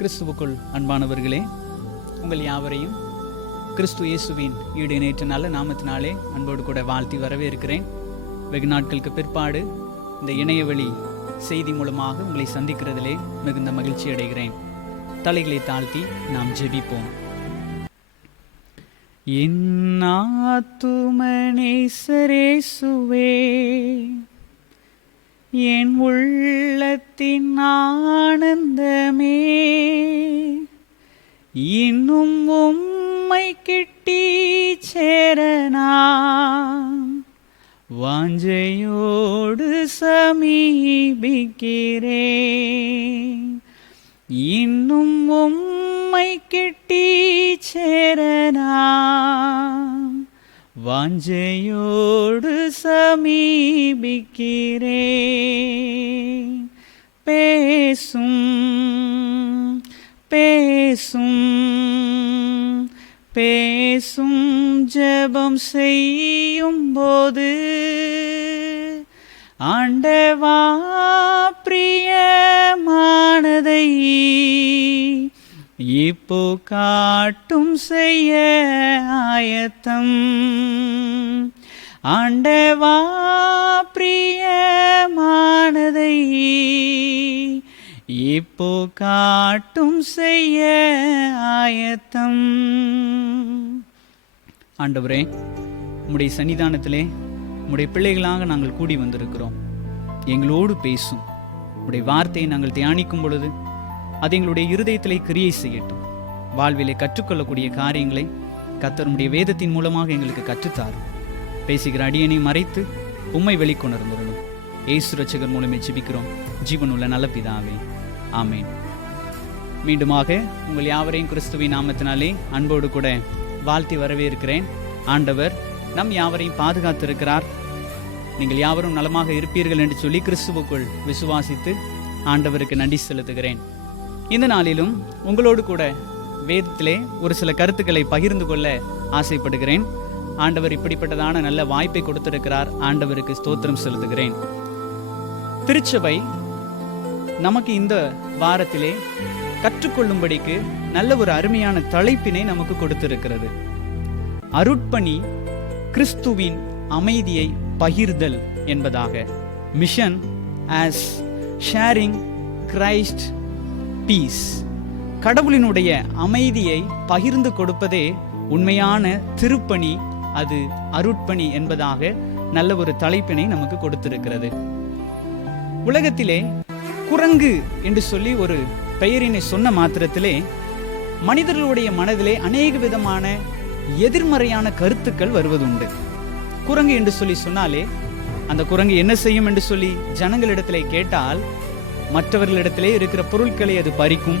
கிறிஸ்துவுக்குள் அன்பானவர்களே, உங்கள் யாவரையும் கிறிஸ்து இயேசுவின் ஈடு இணையற்ற நல்ல நாமத்தினாலே அன்போடு கூட வாழ்த்தி வரவேற்கிறேன். வெகு நாட்களுக்கு பிற்பாடு இந்த இணையவழி செய்தி மூலமாக உங்களை சந்திக்கிறதிலே மிகுந்த மகிழ்ச்சி அடைகிறேன். தலைகளை தாழ்த்தி நாம் ஜெபிப்போம். என் ஆத்துமனேசரேசுவே, என் உள்ளத்தின் ஆனந்தமே, இன்னும் உம்மை கிட்டி சேரனாம் வாஞ்சையோடு சமீபிக்கிறேன். இன்னும் உம்மை கிட்டி சேரனாம் வாஞ்சையோடு சமீபிக்கிறேன். பேசும் பேசும் பேசும் ஜெபம் செய்யும் போது ஆண்டவா பிரியமானதை இப்போ காட்டும் செய்ய ஆயத்தம். ஆண்டவா பிரியமானதை இப்போ காட்டும் செய்ய ஆயத்தம். ஆண்டவரே, உம்முடைய சன்னிதானத்திலே உம்முடைய பிள்ளைகளாக நாங்கள் கூடி வந்திருக்கிறோம். எங்களோடு பேசும். உம்முடைய வார்த்தையை நாங்கள் தியானிக்கும் பொழுது அது எங்களுடைய இருதயத்திலே கிரியை செய்யட்டும். வாழ்விலே கற்றுக்கொள்ளக்கூடிய காரியங்களை கர்த்தருடைய வேதத்தின் மூலமாக எங்களுக்கு கற்றுத்தாரும். பேசுகிற அடியனை மறைத்து உம்மை வெளிக்கொணர்ந்துள்ளோம். இயேசு ரட்சகர் மூலமே ஜெபிக்கிறோம் ஜீவனுள்ள நல்ல பிதாவே, ஆமேன். மீண்டுமாக உங்கள் யாவரையும் கிறிஸ்துவின் நாமத்தினாலே அன்போடு கூட வாழ்த்தி வரவேற்கிறேன். ஆண்டவர் நம் யாவரையும் பாதுகாத்திருக்கிறார். நீங்கள் யாவரும் நலமாக இருப்பீர்கள் என்று சொல்லி கிறிஸ்துவுக்குள் விசுவாசித்து ஆண்டவருக்கு நன்றி செலுத்துகிறேன். இந்த நாளிலும் உங்களோடு கூட வேதத்திலே ஒரு சில கருத்துக்களை பகிர்ந்து கொள்ள ஆசைப்படுகிறேன். ஆண்டவர் இப்படிப்பட்டதான நல்ல வாய்ப்பை கொடுத்திருக்கிறார். ஆண்டவருக்கு ஸ்தோத்திரம் செலுத்துகிறேன். திருச்சபை நமக்கு இந்த வாரத்திலே கற்றுக்கொள்ளும்படிக்கு நல்ல ஒரு அருமையான தலைப்பினை நமக்கு கொடுத்திருக்கிறது. அருட்பணி கிறிஸ்துவின் அமைதியை பகிர்தல் என்பதாக. Mission as sharing Christ peace. கடவுளினுடைய அமைதியை பகிர்ந்து கொடுப்பதே உண்மையான திருப்பணி, அது அருட்பணி என்பதாக நல்ல ஒரு தலைப்பினை நமக்கு கொடுத்திருக்கிறது. உலகத்திலே குரங்கு என்று சொல்லி ஒரு பெயரினை சொன்ன மாத்திரத்திலே மனிதர்களுடைய மனதிலே அநேக விதமான எதிர்மறையான கருத்துக்கள் வருவதுண்டு. குரங்கு என்று சொல்லி சொன்னாலே அந்த குரங்கு என்ன செய்யும் என்று சொல்லி ஜனங்களிடத்திலே கேட்டால் மற்றவர்களிடத்திலே இருக்கிற பொருட்களை அது பறிக்கும்.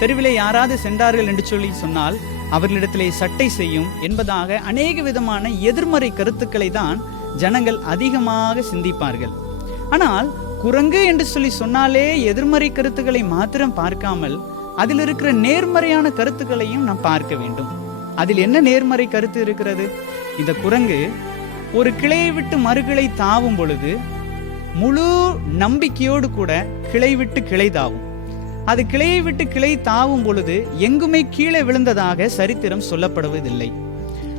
தெருவிலே யாராவது சென்றார்கள் என்று சொல்லி சொன்னால் அவர்களிடத்திலே சட்டை செய்யும் என்பதாக அநேக விதமான எதிர்மறை கருத்துக்களை தான் ஜனங்கள் அதிகமாக சிந்திப்பார்கள். ஆனால் குரங்கு என்று சொல்லி சொன்னாலே எதிர்மறை கருத்துக்களை மாத்திரம் பார்க்காமல் அதில் இருக்கிற நேர்மறையான கருத்துக்களையும் நாம் பார்க்க வேண்டும். அதில் என்ன நேர்மறை கருத்து இருக்கிறது? இந்த குரங்கு ஒரு கிளையை விட்டு மறுகிளை தாவும் பொழுது முழு நம்பிக்கையோடு கூட கிளை விட்டு கிளை தாவும். அது கிளையை விட்டு கிளை தாவும் பொழுது எங்குமே கீழே விழுந்ததாக சரித்திரம் சொல்லப்படுவதில்லை.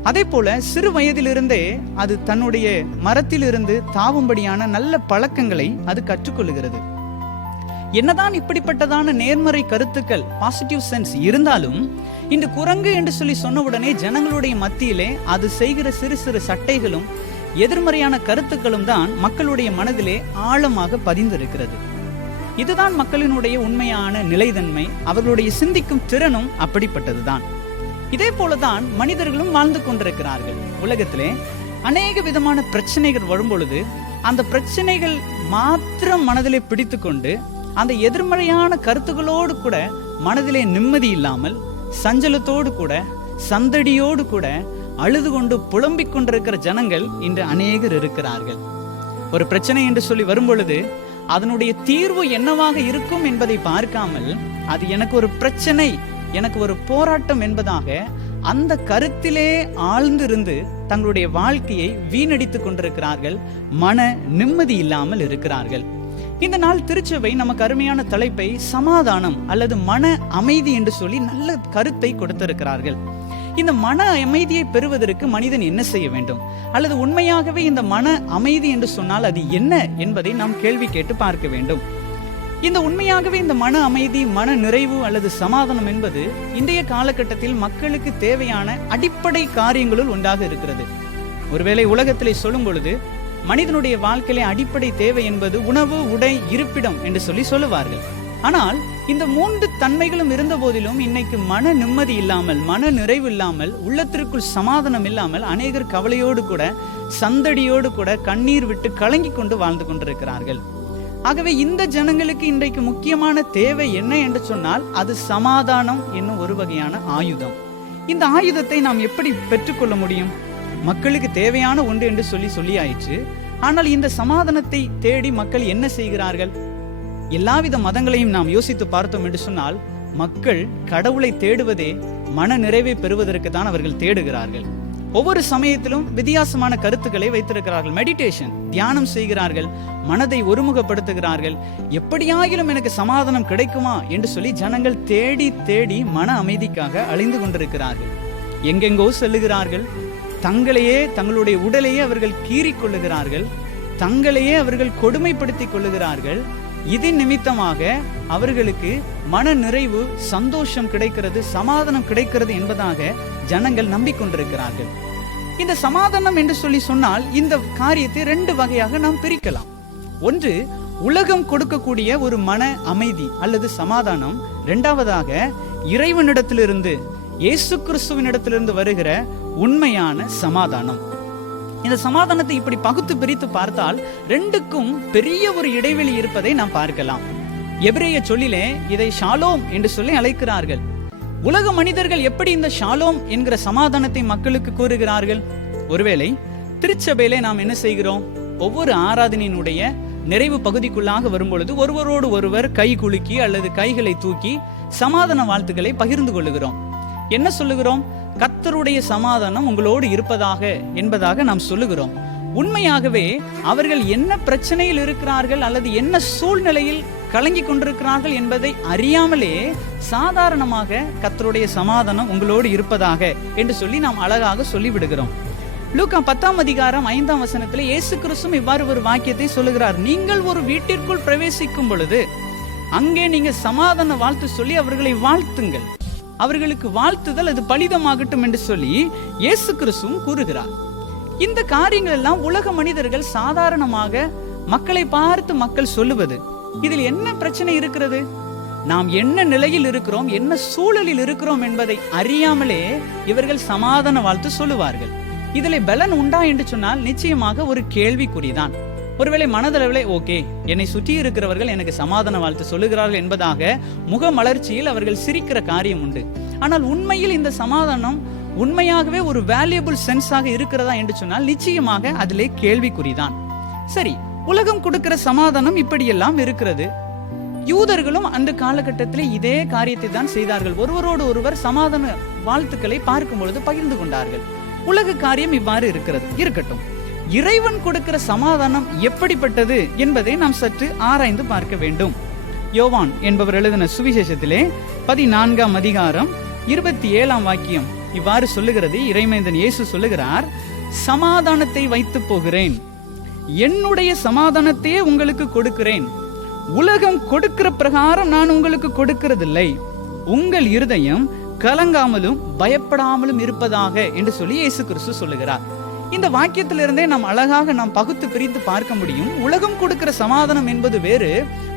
அதே போல சிறு வயதிலிருந்தே அது தன்னுடைய மரத்திலிருந்து தாவும்படியான நல்ல பழக்கங்களை அது கற்றுக்கொள்ளுகிறது. என்னதான் இப்படிப்பட்டதான நேர்மறை கருத்துக்கள், பாசிட்டிவ் சென்ஸ் இருந்தாலும் இந்த குரங்கு என்று சொல்லி சொன்ன உடனே ஜனங்களுடைய மத்தியிலே அது செய்கிற சிறு சிறு சட்டைகளும் எதிர்மறையான கருத்துக்களும் தான் மக்களுடைய மனதிலே ஆழமாக பதிந்திருக்கிறது. இதுதான் மக்களினுடைய உண்மையான நிலைத்தன்மை. அவர்களுடைய சிந்திக்கும் திறனும் அப்படிப்பட்டதுதான். இதே போலதான் மனிதர்களும் வாழ்ந்து கொண்டிருக்கிறார்கள். உலகத்திலே அநேக விதமான பிரச்சனைகள் வரும்பொழுது அந்த பிரச்சனைகள் மாத்திரம் மனதிலே பிடித்து கொண்டு அந்த எதிர்மறையான கருத்துக்களோடு கூட மனதிலே நிம்மதி இல்லாமல் சஞ்சலத்தோடு கூட சந்தடியோடு கூட அழுது கொண்டு புலம்பிக் கொண்டிருக்கிற ஜனங்கள் இன்று அநேகர் இருக்கிறார்கள். ஒரு பிரச்சனை என்று சொல்லி வரும்பொழுது அதனுடைய தீர்வு என்னவாக இருக்கும் என்பதை பார்க்காமல் அது எனக்கு ஒரு பிரச்சனை, எனக்கு ஒரு போராட்டம் என்பதாக அந்த கருத்திலே ஆழ்ந்திருந்து தங்களுடைய வாழ்க்கையை வீணடித்துக் கொண்டிருக்கிறார்கள். மன நிம்மதி இல்லாமல் இருக்கிறார்கள். இந்த நாள் திருச்சபை நமக்கு அருமையான தலைப்பை சமாதானம் அல்லது மன அமைதி என்று சொல்லி நல்ல கருத்தை கொடுத்திருக்கிறார்கள். இந்த மன அமைதியை பெறுவதற்கு மனிதன் என்ன செய்ய வேண்டும், அல்லது உண்மையாகவே இந்த மன அமைதி என்று சொன்னால் அது என்ன என்பதை நாம் கேள்வி கேட்டு பார்க்க வேண்டும். இந்த உண்மையாகவே இந்த மன அமைதி, மன நிறைவு அல்லது சமாதானம் என்பது இன்றைய காலகட்டத்தில் மக்களுக்கு தேவையான அடிப்படை காரியங்களுள் ஒன்றாக இருக்கிறது. ஒருவேளை உலகத்திலே சொல்லும் பொழுது மனிதனுடைய வாழ்க்கையிலே அடிப்படை தேவை என்பது உணவு, உடை, இருப்பிடம் என்று சொல்லுவார்கள். ஆனால் இந்த 3 தன்மைகளும் இருந்த போதிலும் இன்னைக்கு மன நிம்மதி இல்லாமல், மன நிறைவு இல்லாமல், உள்ளத்திற்குள் சமாதானம் இல்லாமல் அநேகர் கவலையோடு கூட, சந்தடியோடு கூட, கண்ணீர் விட்டு கலங்கி கொண்டு வாழ்ந்து கொண்டிருக்கிறார்கள். ஆகவே இந்த ஜனங்களுக்கு இன்றைக்கு முக்கியமான தேவை என்ன என்று சொன்னால் அது சமாதானம் என்னும் ஒரு வகையான ஆயுதம். இந்த ஆயுதத்தை நாம் எப்படி பெற்றுக்கொள்ள முடியும்? மக்களுக்கு தேவையான ஒன்று என்று சொல்லியாயிற்று. ஆனால் இந்த சமாதானத்தை தேடி மக்கள் என்ன செய்கிறார்கள்? எல்லாவித மதங்களையும் நாம் யோசித்து பார்த்தோம் என்று சொன்னால் மக்கள் கடவுளை தேடுவதே மன நிறைவை பெறுவதற்கு தான் அவர்கள் தேடுகிறார்கள். ஒவ்வொரு சமயத்திலும் வித்தியாசமான கருத்துக்களை வைத்திருக்கிறார்கள். மெடிடேஷன், தியானம் செய்கிறார்கள், மனதை ஒருமுகப்படுத்துகிறார்கள். எப்படியாகிலும் எனக்கு சமாதானம் கிடைக்குமா என்று சொல்லி ஜனங்கள் தேடி தேடி மன அமைதிக்காக அலைந்து கொண்டிருக்கிறார்கள். எங்கெங்கோ செல்லுகிறார்கள். தங்களையே, தங்களுடைய உடலையே அவர்கள் கீறிக்கொள்ளுகிறார்கள். தங்களையே அவர்கள் கொடுமைப்படுத்திக் கொள்ளுகிறார்கள். இதன் நிமித்தமாக அவர்களுக்கு மன நிறைவு, சந்தோஷம் கிடைக்கிறது, சமாதானம் கிடைக்கிறது என்பதாக ஜனங்கள் நம்பிக்கொண்டிருக்கிறார்கள். இந்த சமாதானம் என்று சொன்னால் இந்த காரியத்தை 2 வகையாக நாம் பிரிக்கலாம். ஒன்று, உலகம் கொடுக்கக்கூடிய ஒரு மன அமைதி அல்லது சமாதானம். 2வதாக இறைவனிடத்திலிருந்து, இயேசு கிறிஸ்துவினிடத்திலிருந்து வருகிற உண்மையான சமாதானம். இந்த சமாதானத்தை இப்படி பகுத்து பிரித்து பார்த்தால் 2க்கும் பெரிய ஒரு இடைவெளி இருப்பதை நாம் பார்க்கலாம். எபிரேய சொல்லிலே இதை ஷாலோம் என்று சொல்லி அழைக்கிறார்கள். உலக மனிதர்கள் எப்படி இந்த ஷாலோம் என்கிற சமாதானத்தை மக்களுக்கு கூறுகிறார்கள்? ஒருவேளை திருச்சபையிலே நாம் என்ன செய்கிறோம்? ஒவ்வொரு ஆராதனையினுடைய நிறைவு பகுதிக்குள்ளாக வரும்பொழுது ஒருவரோடு ஒருவர் கை குலுக்கி அல்லது கைகளை தூக்கி சமாதான வாழ்த்துக்களை பகிர்ந்து கொள்ளுகிறோம். என்ன சொல்லுகிறோம்? கர்த்தருடைய சமாதானம் உங்களோடு இருப்பதாக என்பதாக நாம் சொல்லுகிறோம். உண்மையாகவே அவர்கள் என்ன பிரச்சனையில் இருக்கிறார்கள் அல்லது என்ன சூழ்நிலையில் கலங்கி கொண்டிருக்கிறார்கள் என்பதை அறியாமலே சாதாரணமாக கர்த்தருடைய சமாதானம் உங்களோடு இருப்பதாக என்று சொல்லி நாம் அழகாக சொல்லிவிடுகிறோம். லூக்கா 10ஆம் அதிகாரம் 5ஆம் வசனத்தில் இயேசு கிறிஸ்து இவ்வாறு ஒரு வாக்கியத்தை சொல்லுகிறார். நீங்கள் ஒரு வீட்டிற்குள் பிரவேசிக்கும் பொழுது அங்கே நீங்க சமாதான வாழ்த்து சொல்லி அவர்களை வாழ்த்துங்கள். அவர்களுக்கு வாழ்த்துதல் அது பலிதமாகட்டும் என்று சொல்லி இயேசு கிறிஸ்துவும் கூறுகிறார். இந்த காரியங்கள் எல்லாம் உலக மனிதர்கள் சாதாரணமாக மக்களை பார்த்து மக்கள் சொல்லுவது. இதில் என்ன பிரச்சனை இருக்கிறது? நாம் என்ன நிலையில் இருக்கிறோம், என்ன சூழலில் இருக்கிறோம் என்பதை அறியாமலே இவர்கள் சமாதான வாழ்த்து சொல்லுவார்கள். இதில் பலன் உண்டா என்று சொன்னால் நிச்சயமாக ஒரு கேள்விக்குறிதான். ஒருவேளை மனதளவிலே ஓகே, என்னை சுற்றி இருக்கிறவர்கள் எனக்கு சமாதான வாழ்த்து சொல்லுகிறார்கள் என்பதாக முகமலர்ச்சியில் அவர்கள் சிரிக்கிற காரியம் உண்டு. ஆனால் உண்மையில் இந்த சமாதானம் உண்மையாகவே ஒரு வேல்யூபிள் சென்ஸாக இருக்கிறதா என்று சொன்னால் நிச்சயமாக அதிலே கேள்விக்குறிதான். சரி, உலகம் கொடுக்கிற சமாதானம் இப்படியெல்லாம் இருக்கிறது. யூதர்களும் அந்த காலகட்டத்திலே இதே காரியத்தை தான் செய்தார்கள். ஒருவரோடு ஒருவர் சமாதான வாழ்த்துக்களை பார்க்கும் பொழுது பகிர்ந்து கொண்டார்கள். உலக காரியம் இவ்வாறு இருக்கிறது. இருக்கட்டும், இறைவன் கொடுக்கிற சமாதானம் எப்படிப்பட்டது என்பதை நாம் சற்று ஆராய்ந்து பார்க்க வேண்டும். யோவான் என்பவர் எழுதின சுவிசேஷத்திலே 14ஆம் அதிகாரம் 27ஆம் வாக்கியம் இவ்வாறு சொல்லுகிறது. இறைமைந்தன் இயேசு சொல்லுகிறார், சமாதானத்தை வைத்து போகிறேன், என்னுடைய சமாதானத்தையே உங்களுக்கு கொடுக்கிறேன். உலகம் கொடுக்கிற பிரகாரம் நான் உங்களுக்கு கொடுக்கிறதில்லை. உங்கள் இருதயம் கலங்காமலும் பயப்படாமலும் இருப்பதாக என்று சொல்லி இயேசு கிறிஸ்து சொல்லுகிறார். இந்த வாக்கியத்திலிருந்தே நாம் அழகாக பகுத்து பிரித்து பார்க்க முடியும். உலகம் கொடுக்கிற சமாதானம் என்பது வேறு,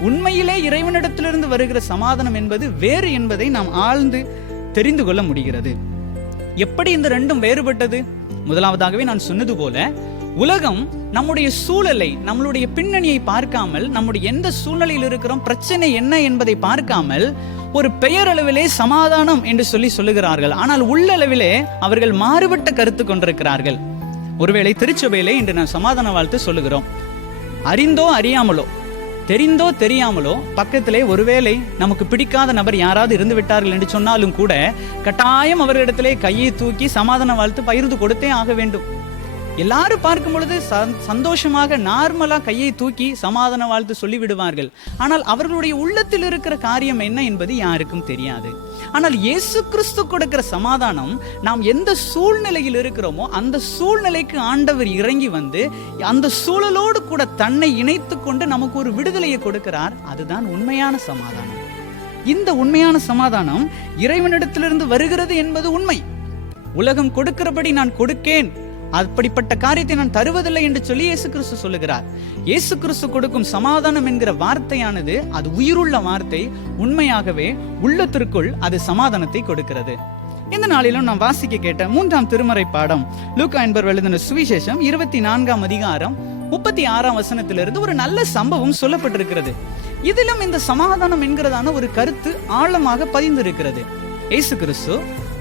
உண்மையிலே இறைவனிடத்திலிருந்து வருகிற சமாதானம் என்பது வேறு என்பதை நாம் ஆழ்ந்து தெரிந்து கொள்ள முடிகிறது. எப்படி இந்த 2ம் வேறுபட்டது? முதலாவதாகவே நான் சொன்னது போல, உலகம் நம்முடைய சூழலை, நம்மளுடைய பின்னணியை பார்க்காமல், நம்முடைய எந்த சூழ்நிலையில் இருக்கிறோம், பிரச்சனை என்ன என்பதை பார்க்காமல் ஒரு பெயரளவிலே சமாதானம் என்று சொல்லுகிறார்கள். ஆனால் உள்ளளவிலே அவர்கள் மாறுபட்ட கருத்து கொண்டிருக்கிறார்கள். ஒருவேளை திருச்சபையிலே இன்று நான் சமாதான வாழ்த்து சொல்லுகிறோம். அறிந்தோ அறியாமலோ, தெரிந்தோ தெரியாமலோ பக்கத்திலே ஒருவேளை நமக்கு பிடிக்காத நபர் யாராவது இருந்து விட்டார்கள் என்று சொன்னாலும் கூட கட்டாயம் அவர்களிடத்திலே கையை தூக்கி சமாதான வாழ்த்து பகிர்ந்து கொடுத்தே ஆக வேண்டும். எல்லாரும் பார்க்கும் பொழுது சந்தோஷமாக நார்மலா கையை தூக்கி சமாதான வாழ்த்து சொல்லி விடுவார்கள். ஆனால் அவர்களுடைய உள்ளத்தில் இருக்கிற காரியம் என்ன என்பது யாருக்கும் தெரியாது. ஆனால் இயேசு கிறிஸ்து கொடுக்கிற சமாதானம், நாம் எந்த சூழ்நிலையில் இருக்கிறோமோ அந்த சூழ்நிலைக்கு ஆண்டவர் இறங்கி வந்து அந்த சூழலோடு கூட தன்னை இணைத்து கொண்டு நமக்கு ஒரு விடுதலையை கொடுக்கிறார். அதுதான் உண்மையான சமாதானம். இந்த உண்மையான சமாதானம் இறைவனிடத்திலிருந்து வருகிறது என்பது உண்மை. உலகம் கொடுக்கிறபடி நான் கொடுக்கேன், அப்படிப்பட்ட காரியத்தை நான் தருவதில்லை என்று சொல்லி இயேசு கிறிஸ்து சொல்லுகிறார். இயேசு கிறிஸ்து கொடுக்கும் சமாதானம் என்கிற வார்த்தையானது அது உயிருள்ள வார்த்தை. உண்மையாகவே உள்ளத்திற்குள் அது சமாதானத்தை கொடுக்கிறது. இந்த நாளிலும் நாம் வாசிக்க கேட்ட 3ஆம் திருமறை பாடம் லூக்கா என்பவர் எழுதின சுவிசேஷம் 24ஆம் அதிகாரம் 36ஆம் வசனத்திலிருந்து ஒரு நல்ல சம்பவம் சொல்லப்பட்டிருக்கிறது. இதிலும் இந்த சமாதானம் என்கிறதான ஒரு கருத்து ஆழமாக பதிந்திருக்கிறது. இயேசு கிறிஸ்து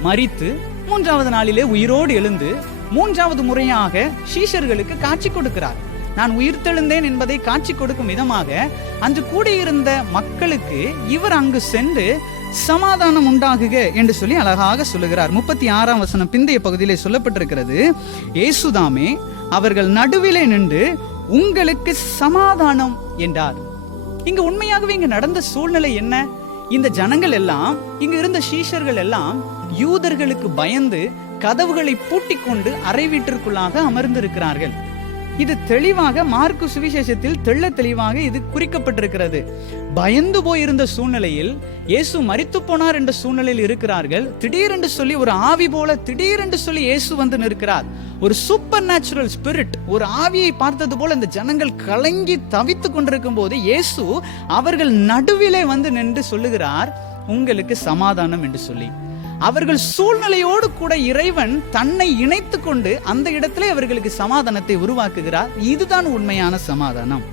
மரித்து 3வது நாளிலே உயிரோடு எழுந்து 3வது முறையாக சீஷர்களுக்கு காட்சி கொடுக்கிறார். நான் உயிர்த்தெழுந்தேன் என்பதை காட்சி கொடுக்கும் விதமாக அன்று கூடியிருந்த மக்களுக்கு இவர் அங்கு சென்று சமாதானம் உண்டாகுக என்று சொல்லி அழகாக சொல்லுகிறார். 36ஆம் வசனம் பிந்தைய பகுதியிலே சொல்லப்பட்டிருக்கிறது. இயேசுதாமே அவர்கள் நடுவிலே நின்று உங்களுக்கு சமாதானம் என்றார். இங்க உண்மையாகவே இங்க நடந்த சூழ்நிலை என்ன? இந்த ஜனங்கள் எல்லாம், இங்க இருந்த சீஷர்கள் எல்லாம் யூதர்களுக்கு பயந்து கதவுகளை பூட்டிக் கொண்டு அறை வீட்டிற்குள்ளாக அமர்ந்திருக்கிறார்கள். இது தெளிவாக மார்க்கு சுவிசேஷத்தில் தெள்ள தெளிவாக இது குறிக்கப்பட்டிருக்கிறது. பயந்து போயிருந்த சூழ்நிலையில் இயேசு மரித்து போனார் என்ற சூழ்நிலையில் இருக்கிறார்கள். திடீரென்று சொல்லி ஒரு ஆவி போல திடீரென்று சொல்லி இயேசு வந்து நிற்கிறார். ஒரு சூப்பர் நேச்சுரல் ஸ்பிரிட், ஒரு ஆவியை பார்த்தது போல இந்த ஜனங்கள் கலங்கி தவித்து கொண்டிருக்கும் போது இயேசு அவர்கள் நடுவிலே வந்து நின்று சொல்லுகிறார், உங்களுக்கு சமாதானம் என்று சொல்லி. அவர்கள் சூழ்நிலையோடு கூட இறைவன் தன்னை இணைத்து கொண்டு அந்த இடத்திலே அவர்களுக்கு சமாதானத்தை உருவாக்குகிறார். இதுதான் உண்மையான சமாதானம்.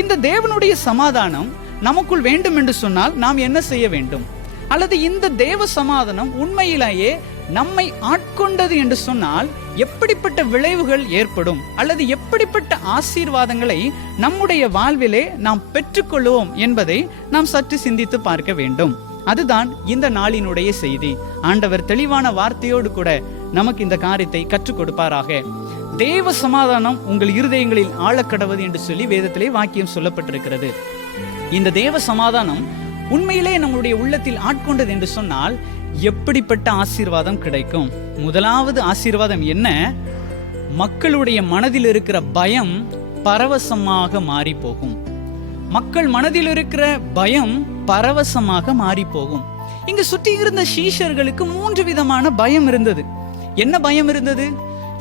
இந்த தேவனுடைய சமாதானம் நமக்குள் வேண்டும் என்று சொன்னால் நாம் என்ன செய்ய வேண்டும்? அல்லது இந்த தேவ சமாதானம் உண்மையிலேயே நம்மை ஆட்கொண்டது என்று சொன்னால் எப்படிப்பட்ட விளைவுகள் ஏற்படும், அல்லது எப்படிப்பட்ட ஆசீர்வாதங்களை நம்முடைய வாழ்விலே நாம் பெற்றுக்கொள்வோம் என்பதை நாம் சற்று சிந்தித்து பார்க்க வேண்டும். அதுதான் இந்த நாளினுடைய செய்தி. ஆண்டவர் தெளிவான வார்த்தையோடு கூட நமக்கு இந்த காரியத்தை கற்றுக் கொடுப்பாராக. தேவ சமாதானம் உங்கள் இருதயங்களில் ஆழக்கடவது என்று சொல்லி வேதத்திலே வாக்கியம் சொல்லப்பட்டிருக்கிறது. இந்த தேவ சமாதானம் உண்மையிலே நம்முடைய உள்ளத்தில் ஆட்கொண்டது என்று சொன்னால் எப்படிப்பட்ட ஆசீர்வாதம் கிடைக்கும்? முதலாவது ஆசீர்வாதம் என்ன? மக்களுடைய மனதில் இருக்கிற பயம் பரவசமாக மாறி போகும். மக்கள் மனதில் இருக்கிற பயம் பரவசமாக மாறி போகும். இங்கு சுற்றி இருந்த சீஷர்களுக்கு 3 விதமான பயம் இருந்தது. என்ன பயம் இருந்தது?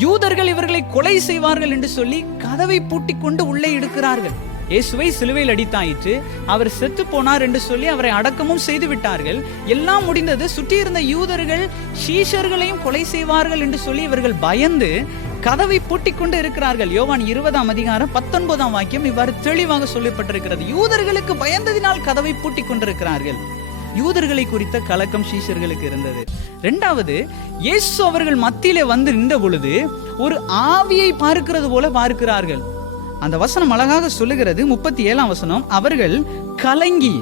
யூதர்கள் இவர்களை கொலை செய்வார்கள் என்று சொல்லி கதவை பூட்டி கொண்டு உள்ளே எடுக்கிறார்கள். இயேசுவை சிலுவையில் அடித்தாயிற்று, அவர் செத்து போனார் என்று சொல்லி அவரை அடக்கமும் செய்து விட்டார்கள். எல்லாம் முடிந்தது. சுற்றி இருந்த யூதர்கள் சீஷர்களையும் கொலை செய்வார்கள் என்று சொல்லி இவர்கள் பயந்து கதவை பூட்டிக் கொண்டு இருக்கிறார்கள். யோவான் 20ஆம் அதிகாரம் 19ஆம் வாக்கியம் இவ்வாறு தெளிவாக சொல்லப்பட்டிருக்கிறது. யூதர்களுக்கு பயந்ததினால் கதவை பூட்டிக் கொண்டிருக்கிறார்கள். யூதர்களை குறித்த கலக்கம் சீஷர்களுக்கு இருந்தது. 2வது, இயேசு அவர்கள் மத்தியிலே வந்து நின்ற பொழுது ஒரு ஆவியை பார்க்கிறது போல பார்க்கிறார்கள். அந்த வசனம் அழகாக சொல்லுகிறது. 37ஆம் வசனம், அவர்கள் கலங்கி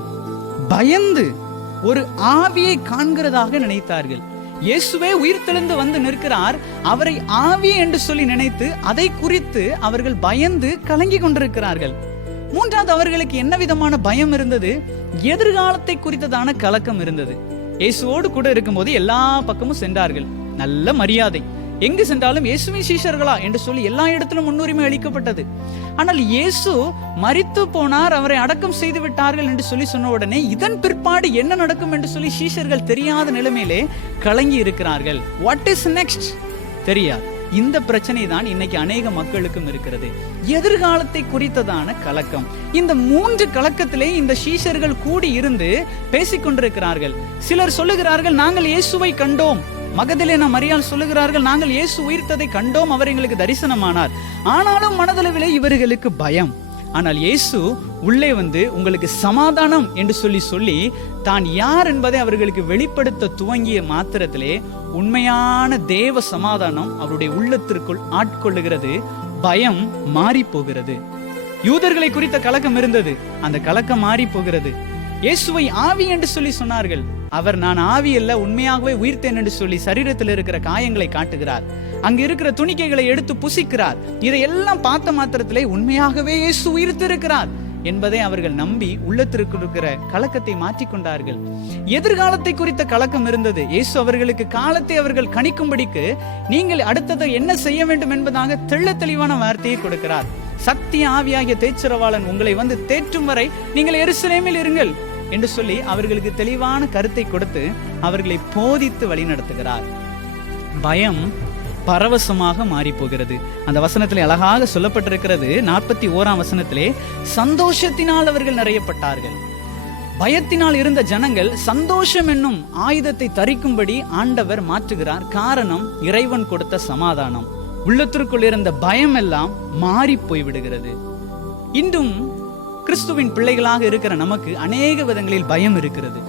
பயந்து ஒரு ஆவியை காண்கிறதாக நினைத்தார்கள். இயேசுவே உயிர்த்தெழுந்து வந்து நிற்கிறார், அவரை ஆவி என்று சொல்லி நினைத்து அதை குறித்து அவர்கள் பயந்து கலங்கி கொண்டிருக்கிறார்கள். 3வது, அவர்களுக்கு என்ன விதமான பயம் இருந்தது? எதிர்காலத்தை குறித்ததான கலக்கம் இருந்தது. இயேசுவோடு கூட இருக்கும்போது எல்லா பக்கமும் சென்றார்கள், நல்ல மரியாதை, எங்கு சென்றாலும் இயேசுவின் சீஷர்களா என்று சொல்லி எல்லா இடத்திலும் முன்னுரிமை அளிக்கப்பட்டது. ஆனால் இயேசு மரித்து போனார், அவரை அடக்கம் செய்து விட்டார்கள் என்று சொல்லி சொன்ன உடனே இதன் பிற்பாடு என்ன நடக்கும் என்று சொல்லி சீஷர்கள் தெரியாத நிலைமையிலே கலங்கி இருக்கிறார்கள். வாட் இஸ் நெக்ஸ்ட் தெரியாது. இந்த பிரச்சனை தான் இன்னைக்கு அநேக மக்களுக்கும் இருக்கிறது. எதிர்காலத்தை குறித்ததான கலக்கம். இந்த 3 கலக்கத்திலே இந்த சீஷர்கள் கூடி இருந்து பேசிக்கொண்டிருக்கிறார்கள். சிலர் சொல்லுகிறார்கள், நாங்கள் இயேசுவை கண்டோம். மகதலேனா மரியாள் சொல்லுகிறார்கள், நாங்கள் இயேசு உயிர்த்ததை கண்டோம், அவர் எங்களுக்கு தரிசனமானார். ஆனாலும் மனதளவிலே இவர்களுக்கு பயம். ஆனால் இயேசு உள்ளே வந்து உங்களுக்கு சமாதானம் என்று சொல்லி தான் யார் என்பதை அவர்களுக்கு வெளிப்படுத்த துவங்கிய மாத்திரத்திலே உண்மையான தேவ சமாதானம் அவருடைய உள்ளத்திற்குள் ஆட்கொள்ளுகிறது. பயம் மாறி போகிறது. யூதர்களை குறித்த கலக்கம் இருந்தது, அந்த கலக்கம் மாறி போகிறது. இயேசுவை ஆவி என்று சொல்லி சொன்னார்கள். அவர் நான் ஆவி அல்ல, உண்மையாகவே உயிர்த்தேன் என்று சொல்லி சரீரத்தில் இருக்கிற காயங்களை காட்டுகிறார். அங்கு இருக்கிற துணிக்கைகளை எடுத்து புசிக்கிறார். இதையெல்லாம் பார்த்த மாத்திரத்திலே உண்மையாகவே இயேசு உயிர்த்திருக்கிறார் என்பதை அவர்கள் நம்பி உள்ளத்திற்கு இருக்கிற கலக்கத்தை மாற்றிக்கொண்டார்கள். எதிர்காலத்தை குறித்த கலக்கம் இருந்தது. இயேசு அவர்களுக்கு காலத்தை அவர்கள் கணிக்கும்படிக்கு நீங்கள் அடுத்ததை என்ன செய்ய வேண்டும் என்பதாக தெள்ள தெளிவான வார்த்தையை கொடுக்கிறார். சத்திய ஆவியாகிய தேச்சரவாளன் உங்களை வந்து தேற்றும் வரை நீங்கள் எருசலேமில் இருங்கள் என்று சொல்லி அவர்களுக்கு தெளிவான கருத்தை கொடுத்து அவர்களை போதித்து வழி நடத்துகிறார். பயம் பரவசமாக மாறி போகிறது. அந்த வசனத்திலே அழகாக சொல்லப்பட்டிருக்கிறது. 41ஆம் வசனத்திலே சந்தோஷத்தினால் அவர்கள் நிறையப்பட்டார்கள். பயத்தினால் இருந்த ஜனங்கள் சந்தோஷம் என்னும் ஆயுதத்தை தரிக்கும்படி ஆண்டவர் மாற்றுகிறார். காரணம், இறைவன் கொடுத்த சமாதானம். உள்ளத்திற்குள் இருந்த பயம் எல்லாம் மாறி போய்விடுகிறது. இன்றும் கிறிஸ்துவின் பிள்ளைகளாக இருக்கிற நமக்கு அநேக விதங்களில் பயம் இருக்கிறது.